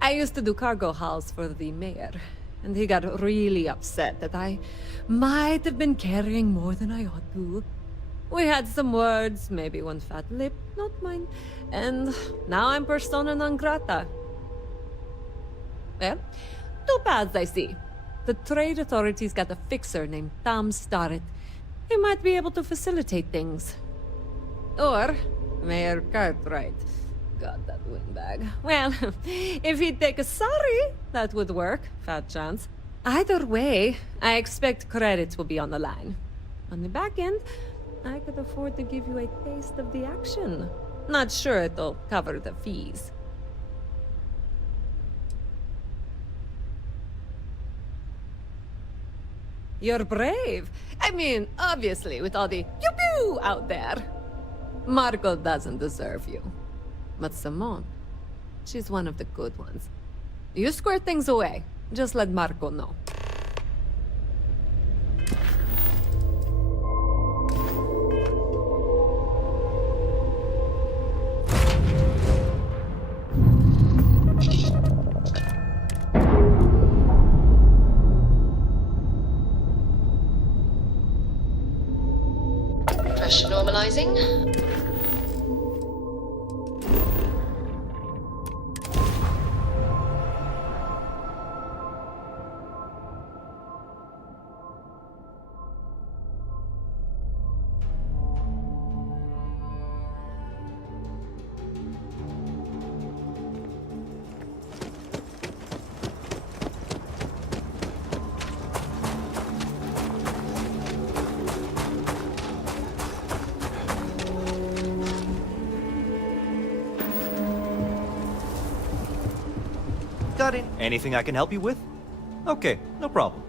I used to do cargo hauls for the mayor, and he got really upset that I might have been carrying more than I ought to. We had some words, maybe one fat lip, not mine, and now I'm persona non grata. Well, two paths I see. The trade authorities got a fixer named Tom Starrett. He might be able to facilitate things. Or Mayor Cartwright. God, that windbag. Well, if he'd take a sorry, that would work. Fat chance. Either way, I expect credits will be on the line. On the back end, I could afford to give you a taste of the action. Not sure it'll cover the fees. You're brave. I mean, obviously, with all the pew-pew out there. Marco doesn't deserve you. But Simone, she's one of the good ones. You square things away. Just let Marco know. Pressure normalizing. Got it. Anything I can help you with? Okay, no problem.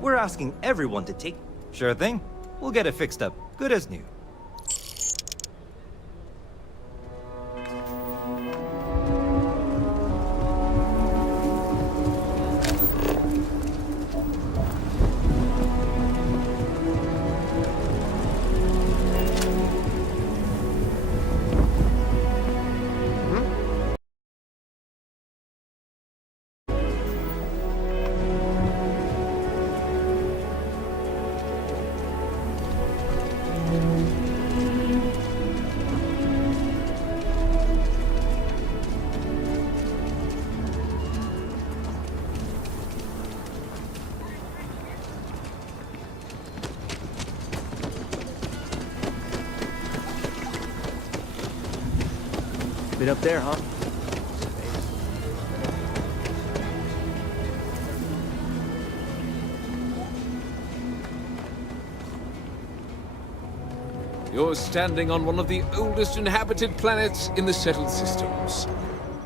We're asking everyone to take... Sure thing. We'll get it fixed up. Good as new. Bit up there, huh? You're standing on one of the oldest inhabited planets in the settled systems.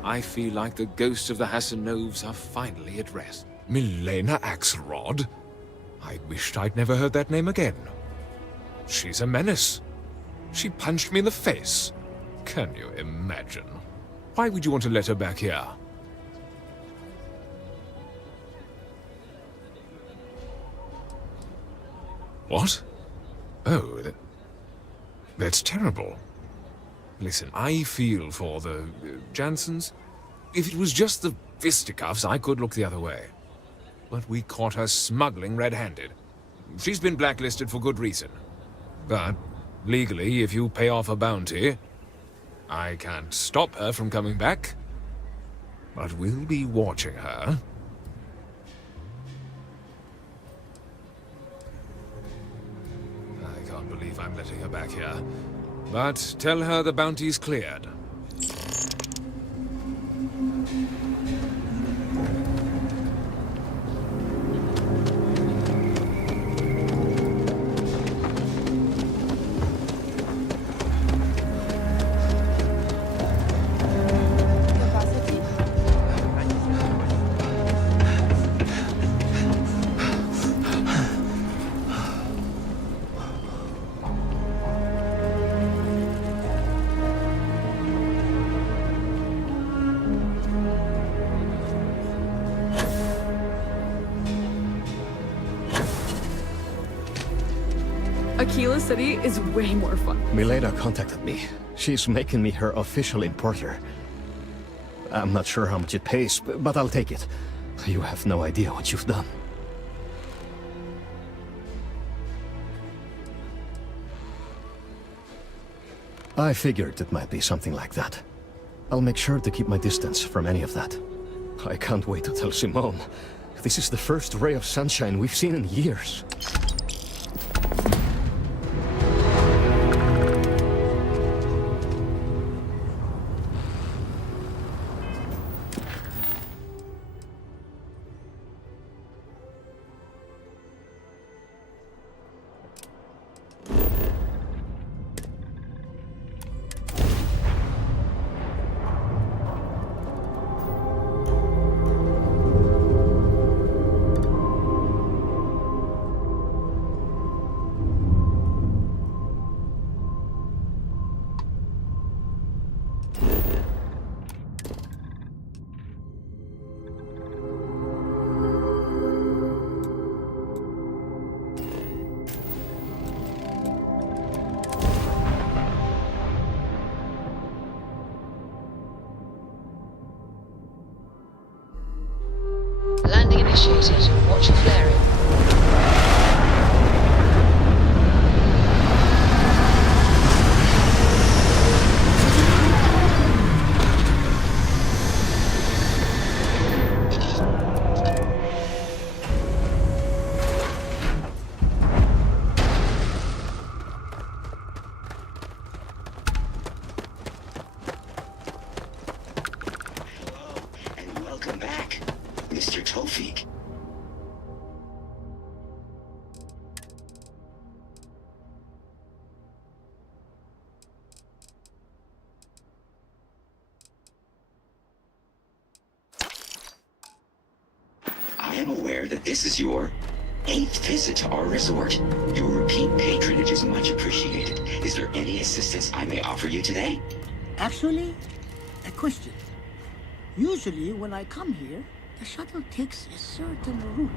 I feel like the ghosts of the Hassanovs are finally at rest. Milena Axelrod? I wished I'd never heard that name again. She's a menace. She punched me in the face. Can you imagine? Why would you want to let her back here? What? Oh, that's terrible. Listen, I feel for the Jansons. If it was just the fisticuffs, I could look the other way. But we caught her smuggling red-handed. She's been blacklisted for good reason. But, legally, if you pay off a bounty, I can't stop her from coming back. But we'll be watching her. I can't believe I'm letting her back here. But tell her the bounty's cleared. Aquila City is way more fun. Milena contacted me. She's making me her official importer. I'm not sure how much it pays, but I'll take it. You have no idea what you've done. I figured it might be something like that. I'll make sure to keep my distance from any of that. I can't wait to tell Simone. This is the first ray of sunshine we've seen in years. Landing initiated. Watch your flaring. Welcome back, Mr. Tofik. I am aware that this is your 8th visit to our resort. Your repeat patronage is much appreciated. Is there any assistance I may offer you today? Actually, a question. Usually when I come here, the shuttle takes a certain route,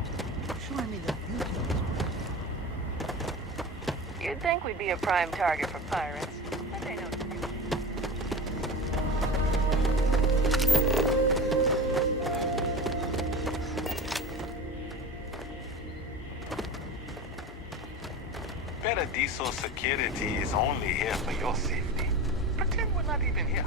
showing me the beauty. You'd think we'd be a prime target for pirates, but they don't. Paradiso security is only here for your safety. Pretend we're not even here.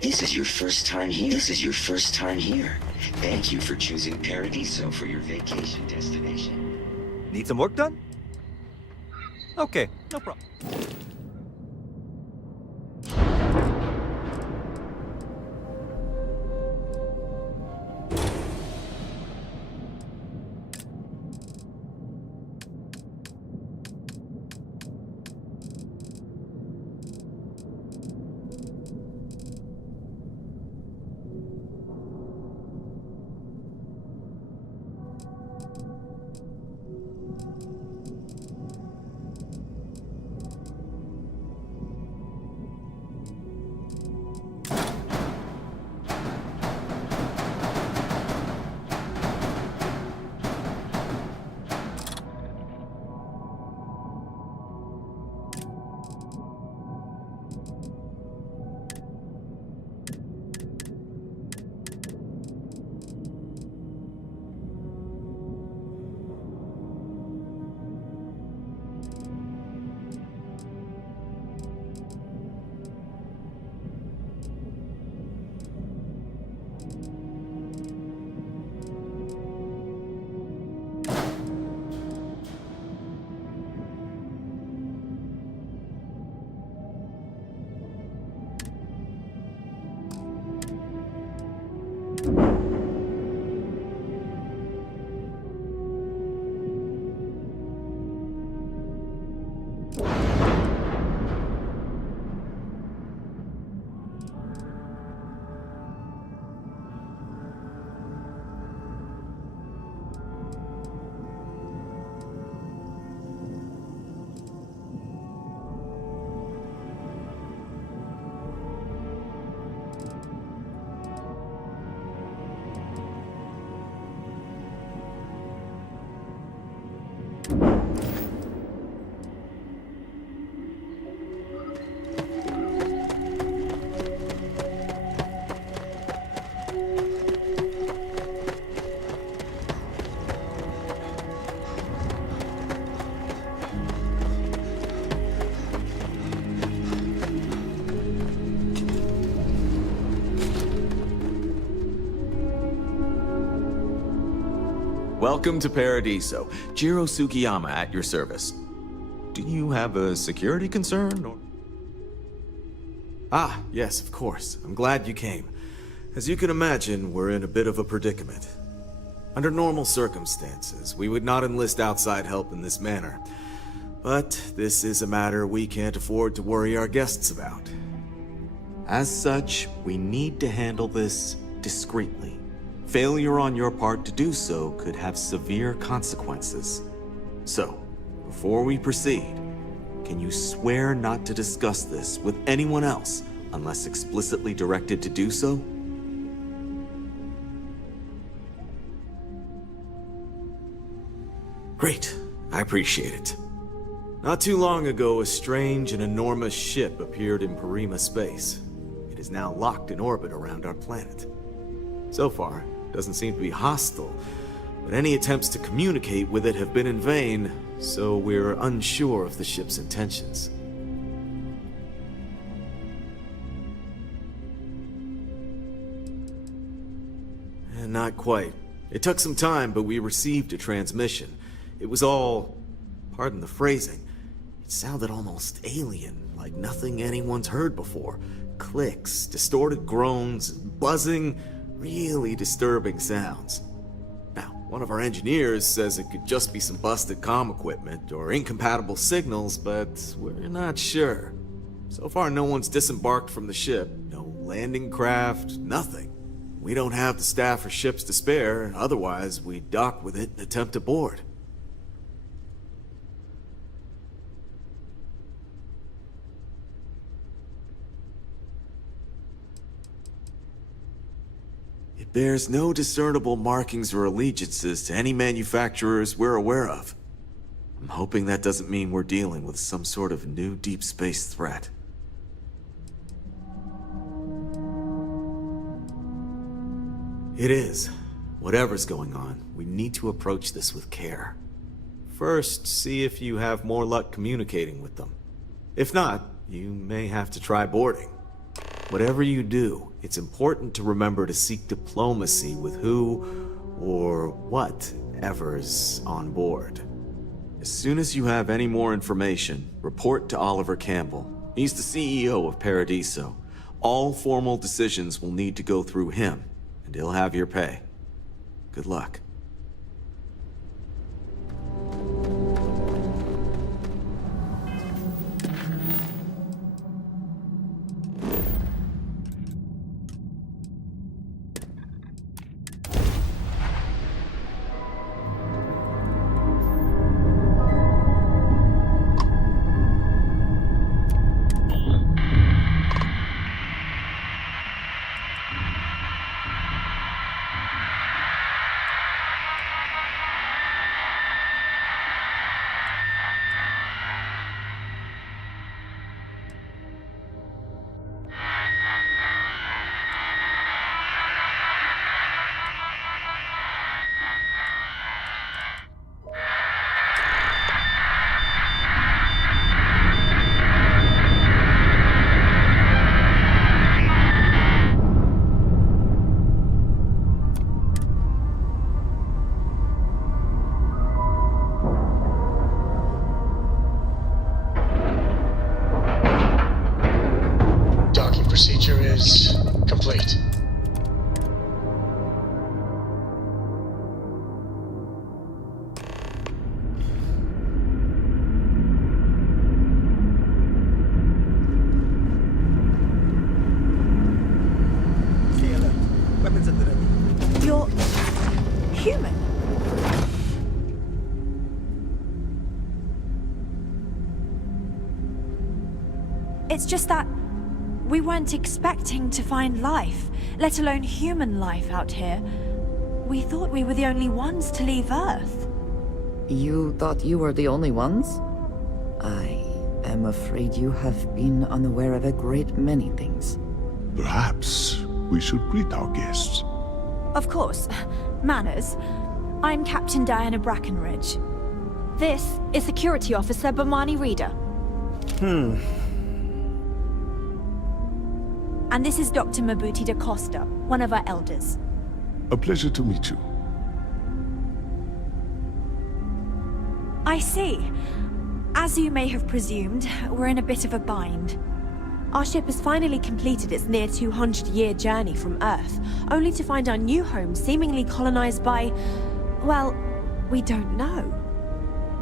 This is your first time here. This is your first time here. Thank you for choosing Paradiso for your vacation destination. Need some work done? Okay, no problem. Welcome to Paradiso. Jiro Tsukiyama at your service. Do you have a security concern, or...? Ah, yes, of course. I'm glad you came. As you can imagine, we're in a bit of a predicament. Under normal circumstances, we would not enlist outside help in this manner. But this is a matter we can't afford to worry our guests about. As such, we need to handle this discreetly. Failure on your part to do so could have severe consequences. So, before we proceed, can you swear not to discuss this with anyone else unless explicitly directed to do so? Great. I appreciate it. Not too long ago, a strange and enormous ship appeared in Parima space. It is now locked in orbit around our planet. So far, doesn't seem to be hostile, but any attempts to communicate with it have been in vain, so we're unsure of the ship's intentions. Not quite. It took some time, but we received a transmission. It was all, pardon the phrasing, it sounded almost alien, like nothing anyone's heard before. Clicks, distorted groans, buzzing. Really disturbing sounds. Now, one of our engineers says it could just be some busted comm equipment or incompatible signals, but we're not sure. So far, no one's disembarked from the ship. No landing craft, nothing. We don't have the staff or ships to spare, otherwise we'd dock with it and attempt to board. It bears no discernible markings or allegiances to any manufacturers we're aware of. I'm hoping that doesn't mean we're dealing with some sort of new deep space threat. It is. Whatever's going on, we need to approach this with care. First, see if you have more luck communicating with them. If not, you may have to try boarding. Whatever you do, it's important to remember to seek diplomacy with who or whatever's on board. As soon as you have any more information, report to Oliver Campbell. He's the CEO of Paradiso. All formal decisions will need to go through him, and he'll have your pay. Good luck. Procedure is complete. Weapons at the ready. You're human. It's just that we weren't expecting to find life, let alone human life out here. We thought we were the only ones to leave Earth. You thought you were the only ones? I am afraid you have been unaware of a great many things. Perhaps we should greet our guests. Of course. Manners. I'm Captain Diana Brackenridge. This is Security Officer Bomani Reader. And this is Dr. Mabuti da Costa, one of our elders. A pleasure to meet you. I see. As you may have presumed, we're in a bit of a bind. Our ship has finally completed its near 200-year journey from Earth, only to find our new home seemingly colonized by, well, we don't know.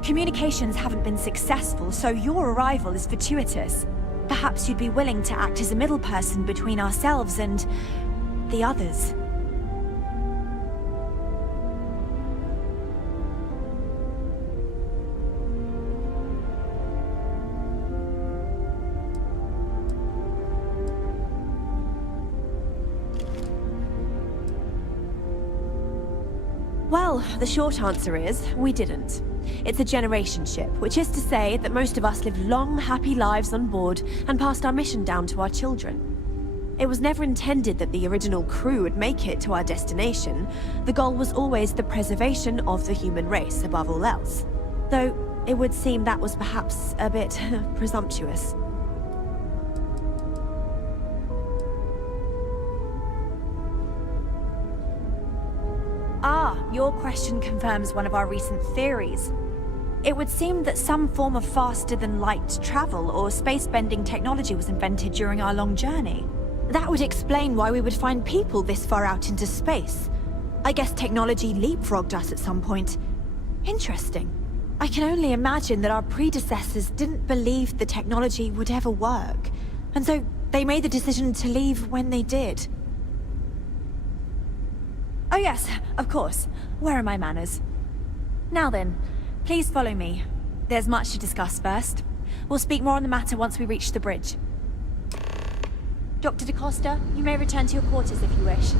Communications haven't been successful, so your arrival is fortuitous. Perhaps you'd be willing to act as a middle person between ourselves and the others. Well, the short answer is, we didn't. It's a generation ship, which is to say that most of us lived long, happy lives on board and passed our mission down to our children. It was never intended that the original crew would make it to our destination. The goal was always the preservation of the human race above all else. Though, it would seem that was perhaps a bit presumptuous. Ah, your question confirms one of our recent theories. It would seem that some form of faster-than-light travel or space-bending technology was invented during our long journey. That would explain why we would find people this far out into space. I guess technology leapfrogged us at some point. Interesting. I can only imagine that our predecessors didn't believe the technology would ever work, and so they made the decision to leave when they did. Oh yes, of course. Where are my manners? Now then, please follow me. There's much to discuss first. We'll speak more on the matter once we reach the bridge. Dr. DaCosta, you may return to your quarters if you wish.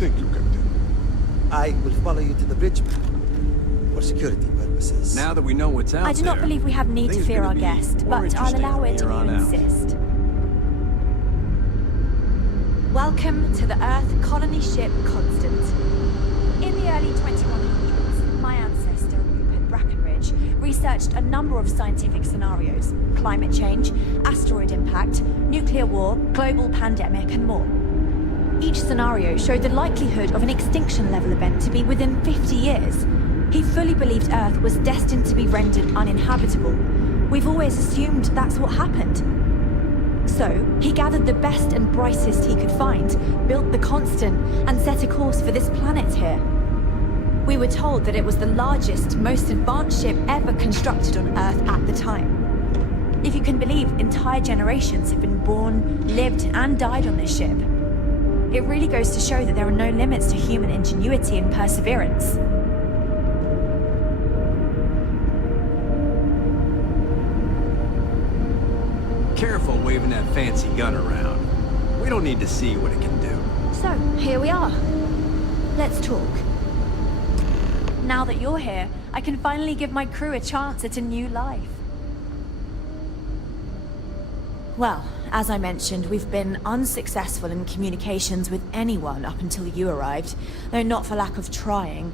Thank you, Captain. I will follow you to the bridge for security purposes. Now that we know what's out there, I do not believe we have need to fear our guest, but I'll allow it if you insist. Welcome to the Earth colony ship Constant. In the early 2100s, my ancestor, Rupert Brackenridge, researched a number of scientific scenarios: climate change, asteroid impact, nuclear war, global pandemic, and more. Each scenario showed the likelihood of an extinction-level event to be within 50 years. He fully believed Earth was destined to be rendered uninhabitable. We've always assumed that's what happened. So, he gathered the best and brightest he could find, built the Constant, and set a course for this planet here. We were told that it was the largest, most advanced ship ever constructed on Earth at the time. If you can believe, entire generations have been born, lived, and died on this ship. It really goes to show that there are no limits to human ingenuity and perseverance. Careful waving that fancy gun around. We don't need to see what it can do. So, here we are. Let's talk. Now that you're here, I can finally give my crew a chance at a new life. Well, as I mentioned, we've been unsuccessful in communications with anyone up until you arrived, though not for lack of trying.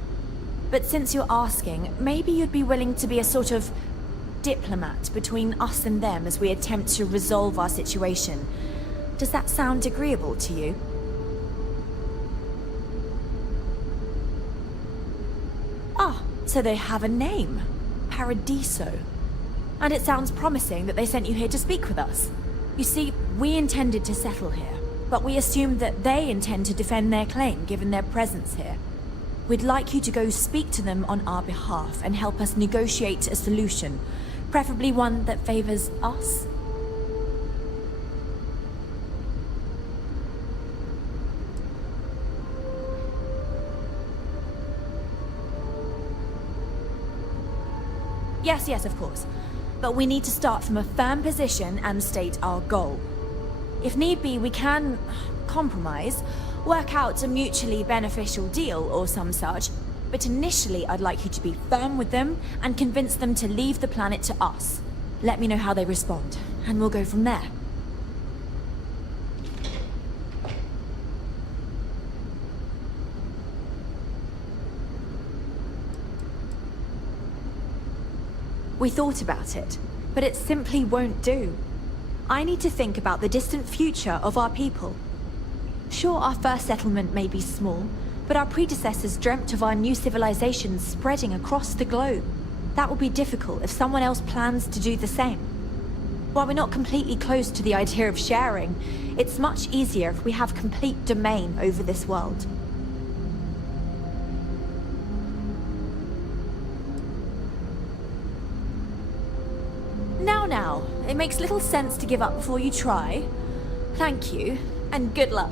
But since you're asking, maybe you'd be willing to be a sort of diplomat between us and them as we attempt to resolve our situation. Does that sound agreeable to you? Ah, so they have a name. Paradiso. And it sounds promising that they sent you here to speak with us. You see, we intended to settle here, but we assumed that they intend to defend their claim given their presence here. We'd like you to go speak to them on our behalf and help us negotiate a solution, preferably one that favors us. Yes, of course. But we need to start from a firm position and state our goal. If need be, we can compromise, work out a mutually beneficial deal or some such, but initially I'd like you to be firm with them and convince them to leave the planet to us. Let me know how they respond, and we'll go from there. We thought about it, but it simply won't do. I need to think about the distant future of our people. Sure, our first settlement may be small, but our predecessors dreamt of our new civilizations spreading across the globe. That will be difficult if someone else plans to do the same. While we're not completely close to the idea of sharing, it's much easier if we have complete domain over this world. Now, it makes little sense to give up before you try. Thank you, and good luck.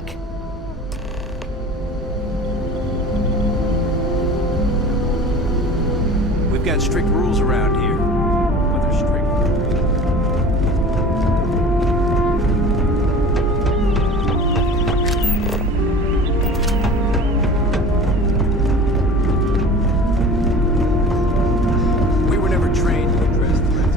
We've got strict rules around here. But they're strict. We were never trained to address threats.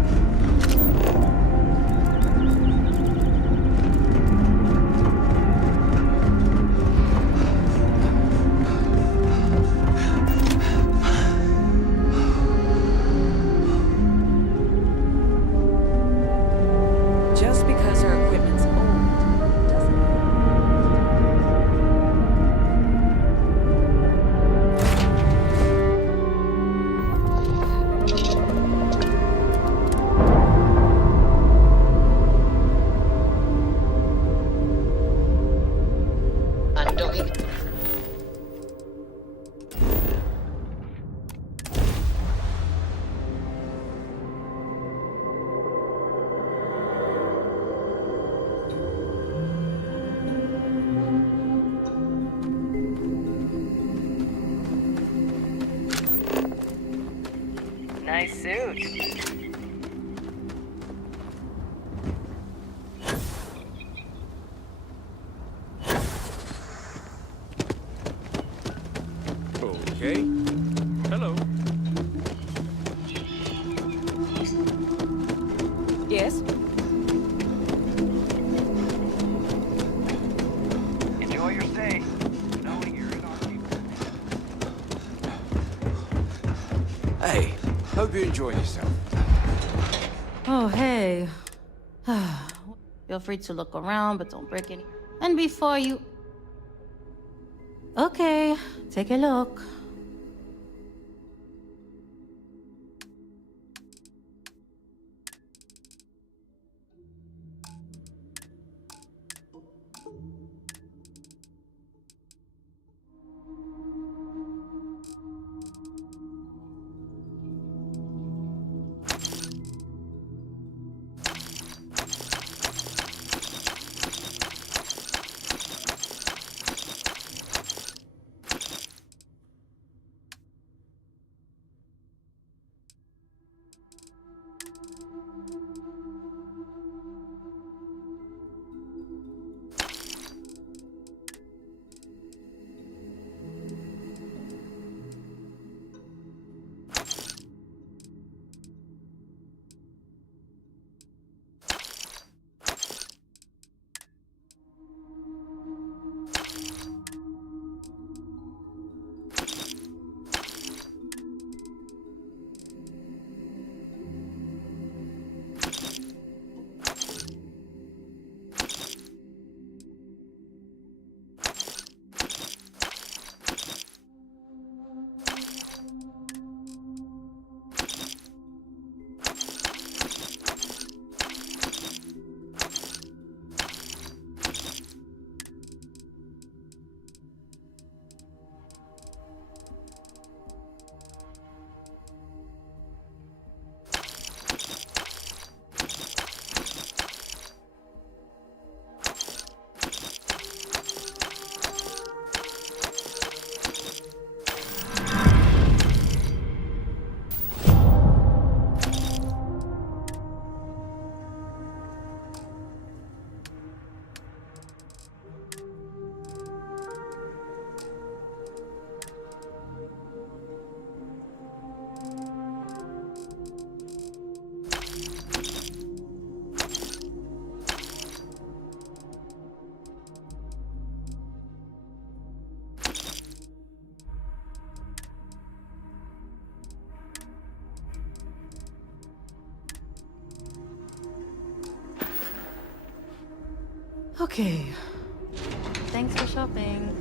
Nice suit. Okay. Hello. Yes? Enjoy your stay. Knowing you're in our Hey, hope you enjoy yourself. Oh, hey. Feel free to look around, but don't break any. And before you... Okay, take a look. Okay. Thanks for shopping.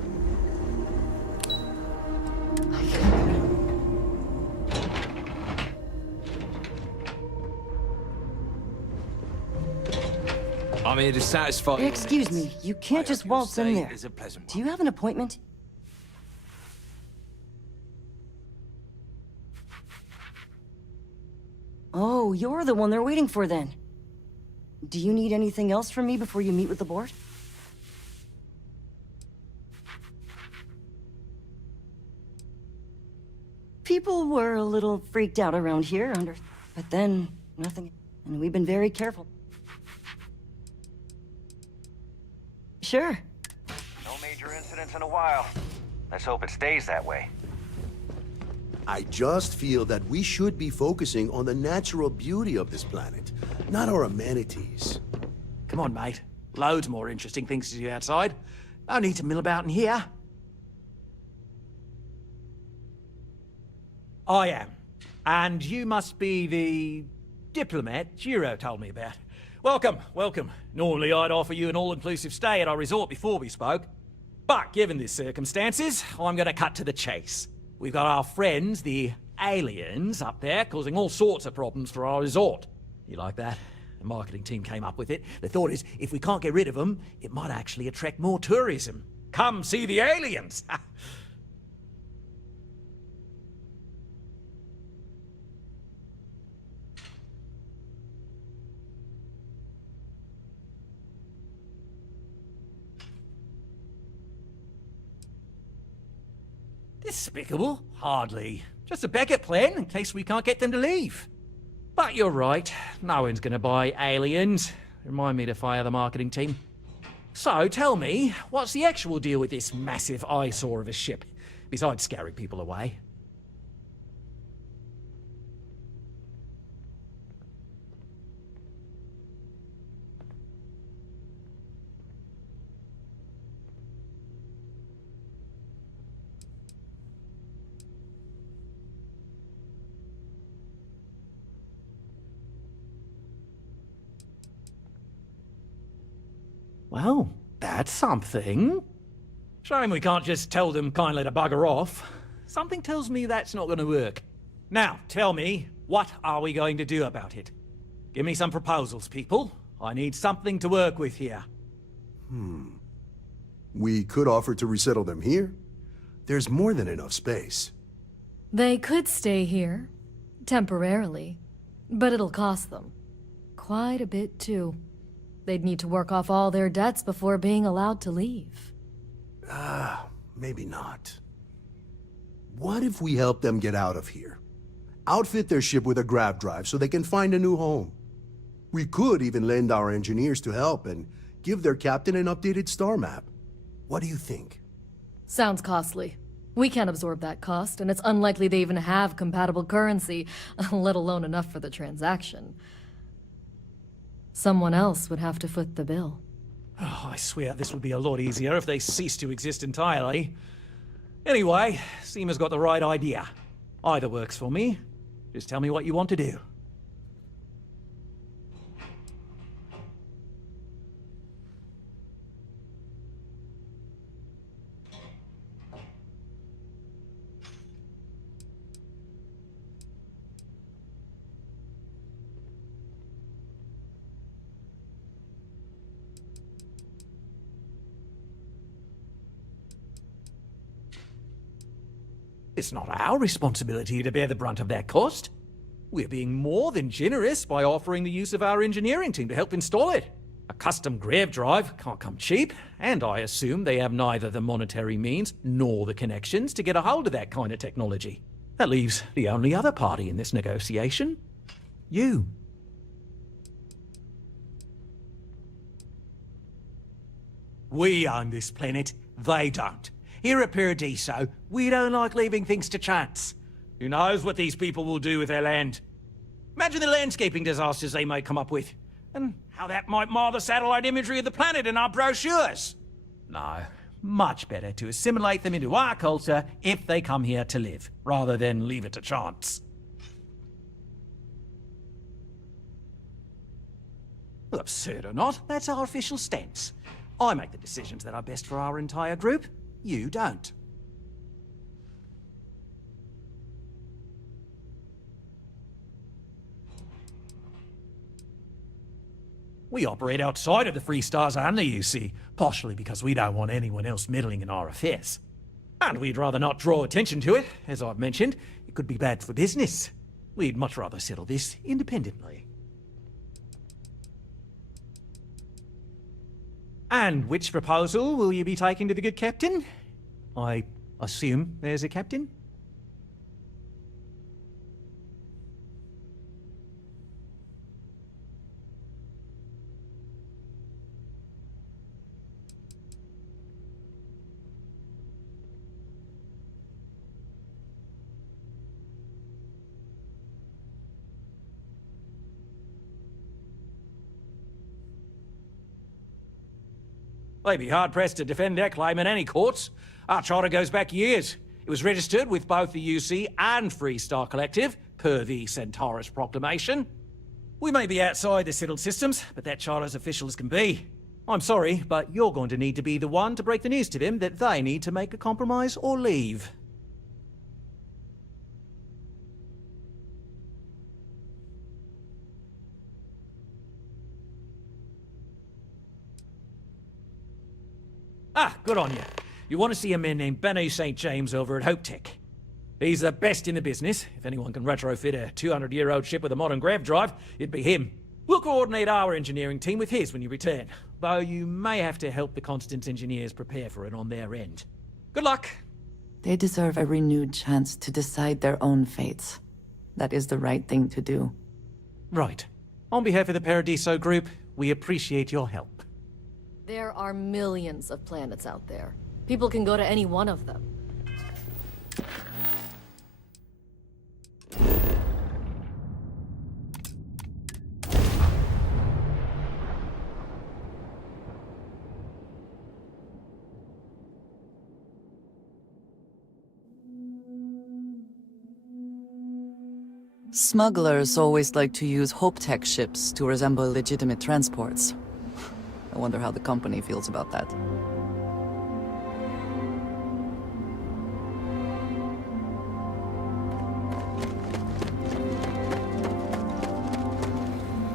I'm here to satisfy your Excuse needs. me, you can't just your waltz in stay there. is a pleasant Do you have an appointment? Oh, you're the one they're waiting for then. Do you need anything else from me before you meet with the board? People were a little freaked out around here, but then nothing, and we've been very careful. Sure. No major incidents in a while. Let's hope it stays that way. I just feel that we should be focusing on the natural beauty of this planet, not our amenities. Come on, mate. Loads more interesting things to do outside. No need to mill about in here. I am. And you must be the diplomat Jiro told me about. Welcome, welcome. Normally I'd offer you an all-inclusive stay at our resort before we spoke. But given the circumstances, I'm gonna cut to the chase. We've got our friends, the aliens, up there, causing all sorts of problems for our resort. You like that? The marketing team came up with it. The thought is, if we can't get rid of them, it might actually attract more tourism. Come see the aliens! Despicable? Hardly. Just a backup plan in case we can't get them to leave. But you're right, no one's gonna buy aliens. Remind me to fire the marketing team. So, tell me, what's the actual deal with this massive eyesore of a ship, besides scaring people away? Well, that's something. Shame we can't just tell them kindly to bugger off. Something tells me that's not going to work. Now, tell me, what are we going to do about it? Give me some proposals, people. I need something to work with here. We could offer to resettle them here. There's more than enough space. They could stay here, temporarily, but it'll cost them. Quite a bit, too. They'd need to work off all their debts before being allowed to leave. Maybe not. What if we help them get out of here? Outfit their ship with a grav drive so they can find a new home. We could even lend our engineers to help and give their captain an updated star map. What do you think? Sounds costly. We can't absorb that cost, and it's unlikely they even have compatible currency, let alone enough for the transaction. Someone else would have to foot the bill. Oh, I swear this would be a lot easier if they ceased to exist entirely. Anyway, Seema's got the right idea. Either works for me. Just tell me what you want to do. It's not our responsibility to bear the brunt of that cost. We're being more than generous by offering the use of our engineering team to help install it. A custom grav drive can't come cheap, and I assume they have neither the monetary means nor the connections to get a hold of that kind of technology. That leaves the only other party in this negotiation. You. We own this planet, they don't. Here at Paradiso, we don't like leaving things to chance. Who knows what these people will do with their land? Imagine the landscaping disasters they might come up with, and how that might mar the satellite imagery of the planet in our brochures. No, much better to assimilate them into our culture if they come here to live, rather than leave it to chance. Well, absurd or not, that's our official stance. I make the decisions that are best for our entire group. You don't. We operate outside of the Free Stars only, you see, partially because we don't want anyone else meddling in our affairs. And we'd rather not draw attention to it. As I've mentioned, it could be bad for business. We'd much rather settle this independently. And which proposal will you be taking to the good captain? I assume there's a captain? They'd be hard-pressed to defend their claim in any courts. Our charter goes back years. It was registered with both the UC and Free Star Collective, per the Centaurus Proclamation. We may be outside the settled systems, but that charter's official as can be. I'm sorry, but you're going to need to be the one to break the news to them that they need to make a compromise or leave. Ah, good on you. You want to see a man named Benny St. James over at Hope Tech. He's the best in the business. If anyone can retrofit a 200-year-old ship with a modern grav drive, it'd be him. We'll coordinate our engineering team with his when you return, though you may have to help the Constance engineers prepare for it on their end. Good luck. They deserve a renewed chance to decide their own fates. That is the right thing to do. Right. On behalf of the Paradiso group, we appreciate your help. There are millions of planets out there. People can go to any one of them. Smugglers always like to use Hope-Tech ships to resemble legitimate transports. I wonder how the company feels about that.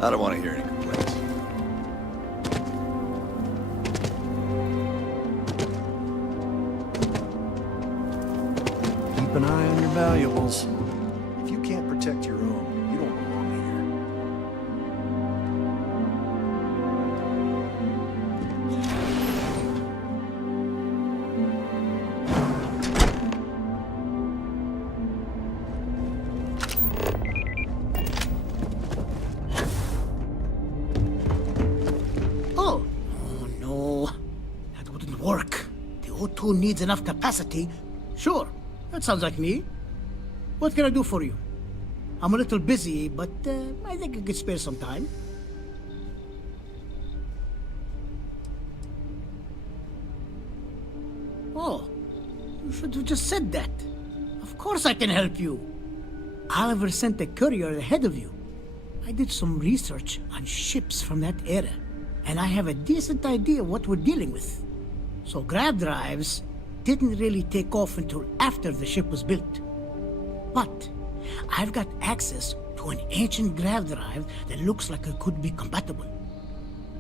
I don't want to hear any complaints. Keep an eye on your valuables. If you can't protect your own, you don't belong here. Oh no. That wouldn't work. The O2 needs enough capacity. Sure, that sounds like me. What can I do for you? I'm a little busy, but I think I could spare some time. Oh, you should have just said that. Of course I can help you. Oliver sent a courier ahead of you. I did some research on ships from that era, and I have a decent idea what we're dealing with. So grav drives didn't really take off until after the ship was built. But I've got access to an ancient grav drive that looks like it could be compatible.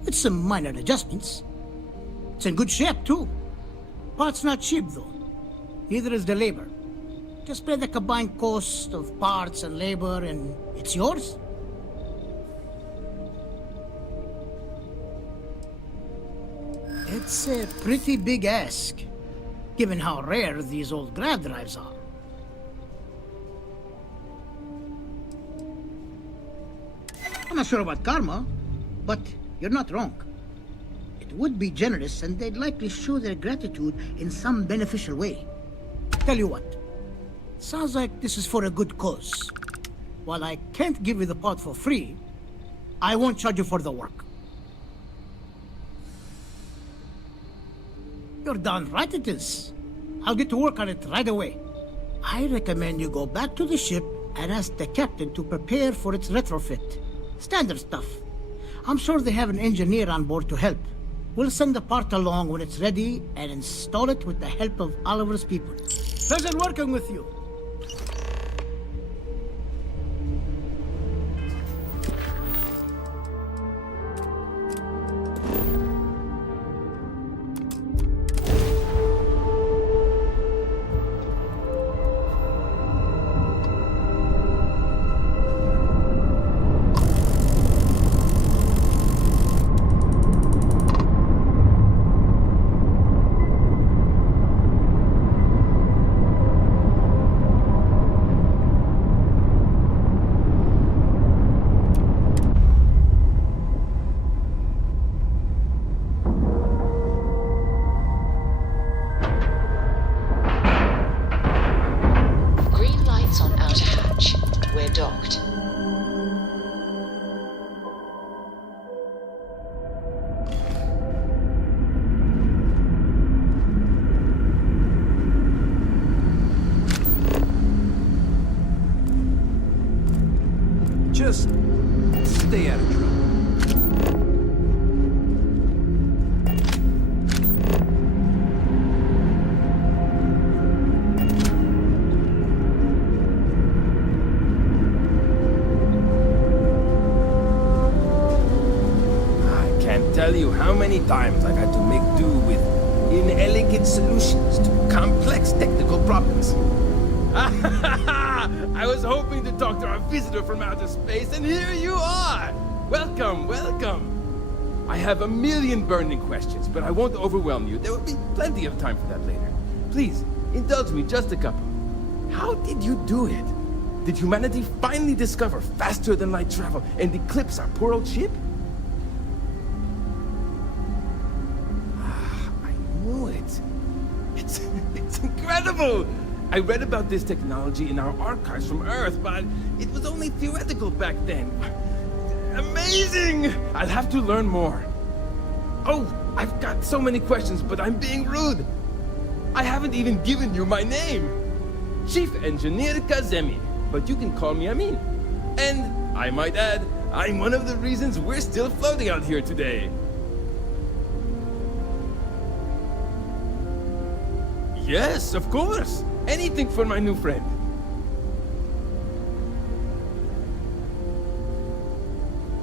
With some minor adjustments. It's in good shape, too. Parts not cheap, though. Neither is the labor. Just pay the combined cost of parts and labor, and it's yours. It's a pretty big ask, given how rare these old grav drives are. I'm not sure about karma, but you're not wrong. It would be generous, and they'd likely show their gratitude in some beneficial way. Tell you what, sounds like this is for a good cause. While I can't give you the part for free, I won't charge you for the work. You're darn right it is. I'll get to work on it right away. I recommend you go back to the ship and ask the captain to prepare for its retrofit. Standard stuff. I'm sure they have an engineer on board to help. We'll send the part along when it's ready and install it with the help of Oliver's people. Pleasure working with you. Just stay out of trouble. I can't tell you how many times I've had to make do with inelegant solutions to complex technical problems. I was hoping to talk to our visitor from outer space, and here you are! Welcome, welcome! I have a million burning questions, but I won't overwhelm you. There will be plenty of time for that later. Please, indulge me just a couple. How did you do it? Did humanity finally discover faster than light travel and eclipse our poor old ship? I knew it. It's incredible! I read about this technology in our archives from Earth, but it was only theoretical back then. Amazing! I'll have to learn more. Oh, I've got so many questions, but I'm being rude. I haven't even given you my name. Chief Engineer Kazemi, but you can call me Amin. And, I might add, I'm one of the reasons we're still floating out here today. Yes, of course. Anything for my new friend.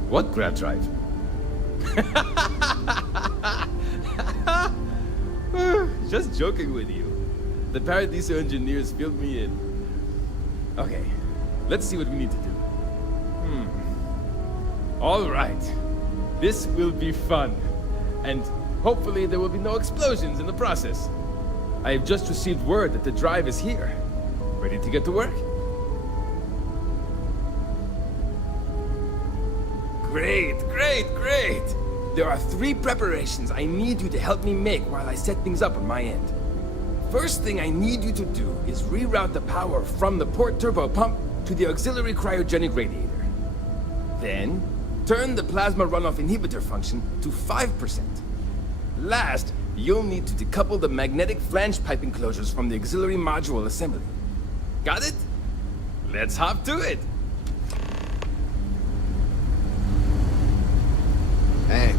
What grab drive? Just joking with you. The Paradiso engineers filled me in. Okay, let's see what we need to do. All right. This will be fun. And hopefully there will be no explosions in the process. I have just received word that the drive is here. Ready to get to work? Great, great, great! There are 3 preparations I need you to help me make while I set things up on my end. First thing I need you to do is reroute the power from the port turbo pump to the auxiliary cryogenic radiator. Then, turn the plasma runoff inhibitor function to 5%. Last, you'll need to decouple the magnetic flange pipe enclosures from the auxiliary module assembly. Got it? Let's hop to it! Hey.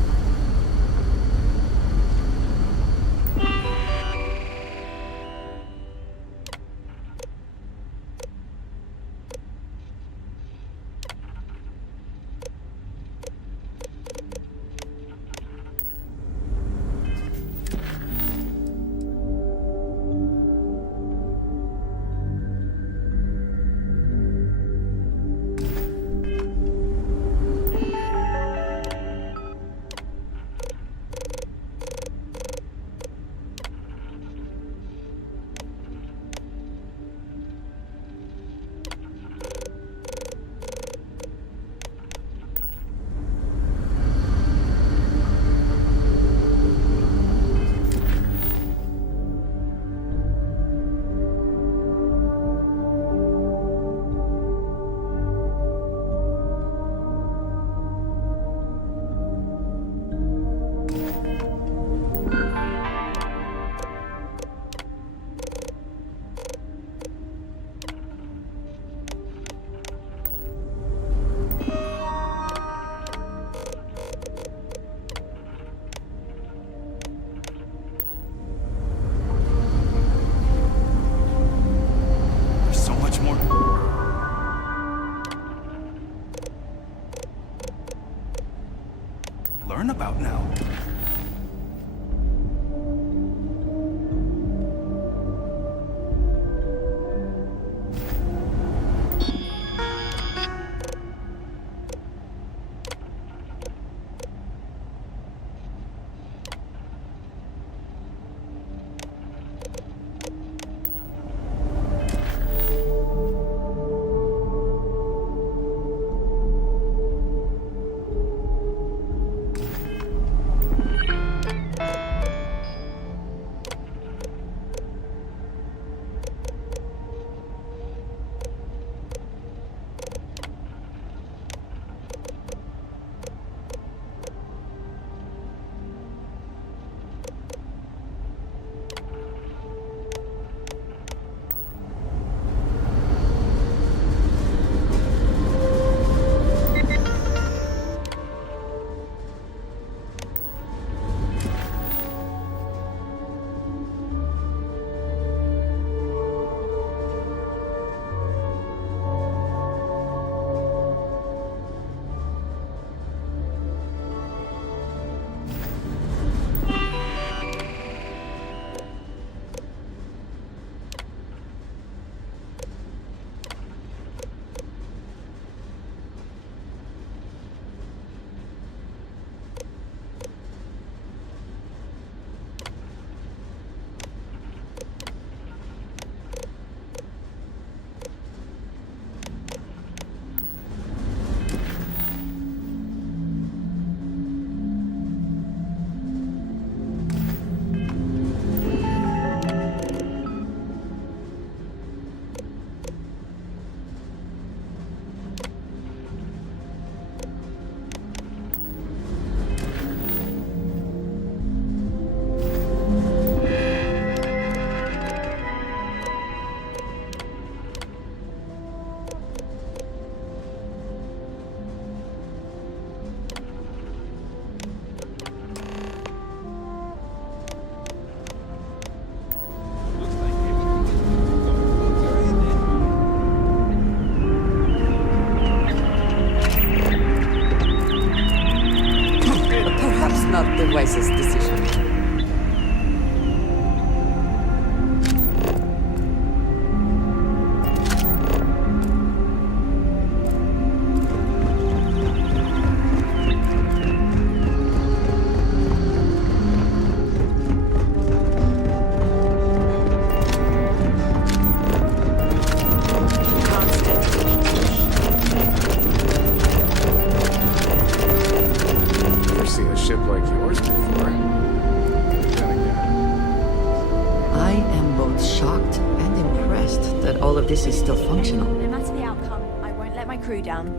shocked and impressed that all of this is still functional. No matter the outcome, I won't let my crew down.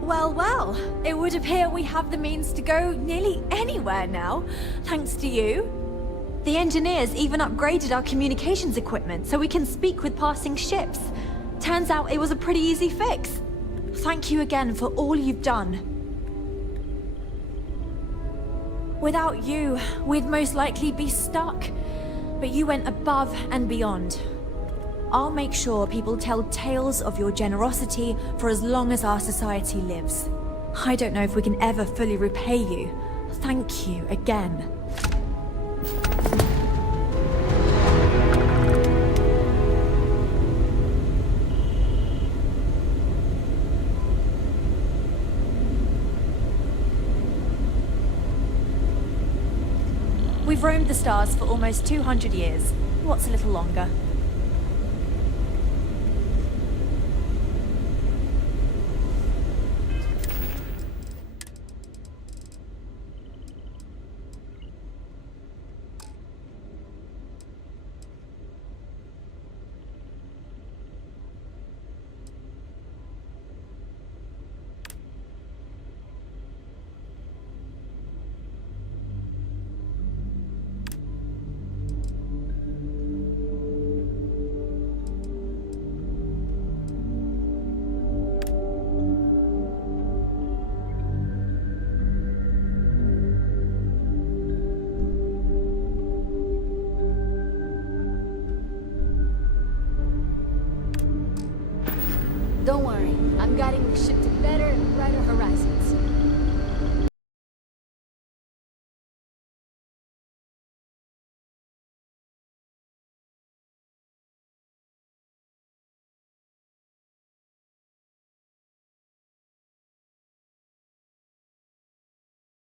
Well, well, it would appear we have the means to go nearly anywhere now, thanks to you. The engineers even upgraded our communications equipment so we can speak with passing ships. Turns out it was a pretty easy fix. Thank you again for all you've done. Without you, we'd most likely be stuck. But you went above and beyond. I'll make sure people tell tales of your generosity for as long as our society lives. I don't know if we can ever fully repay you. Thank you again. We've roamed the stars for almost 200 years. What's a little longer? Don't worry, I'm guiding the ship to better and brighter horizons.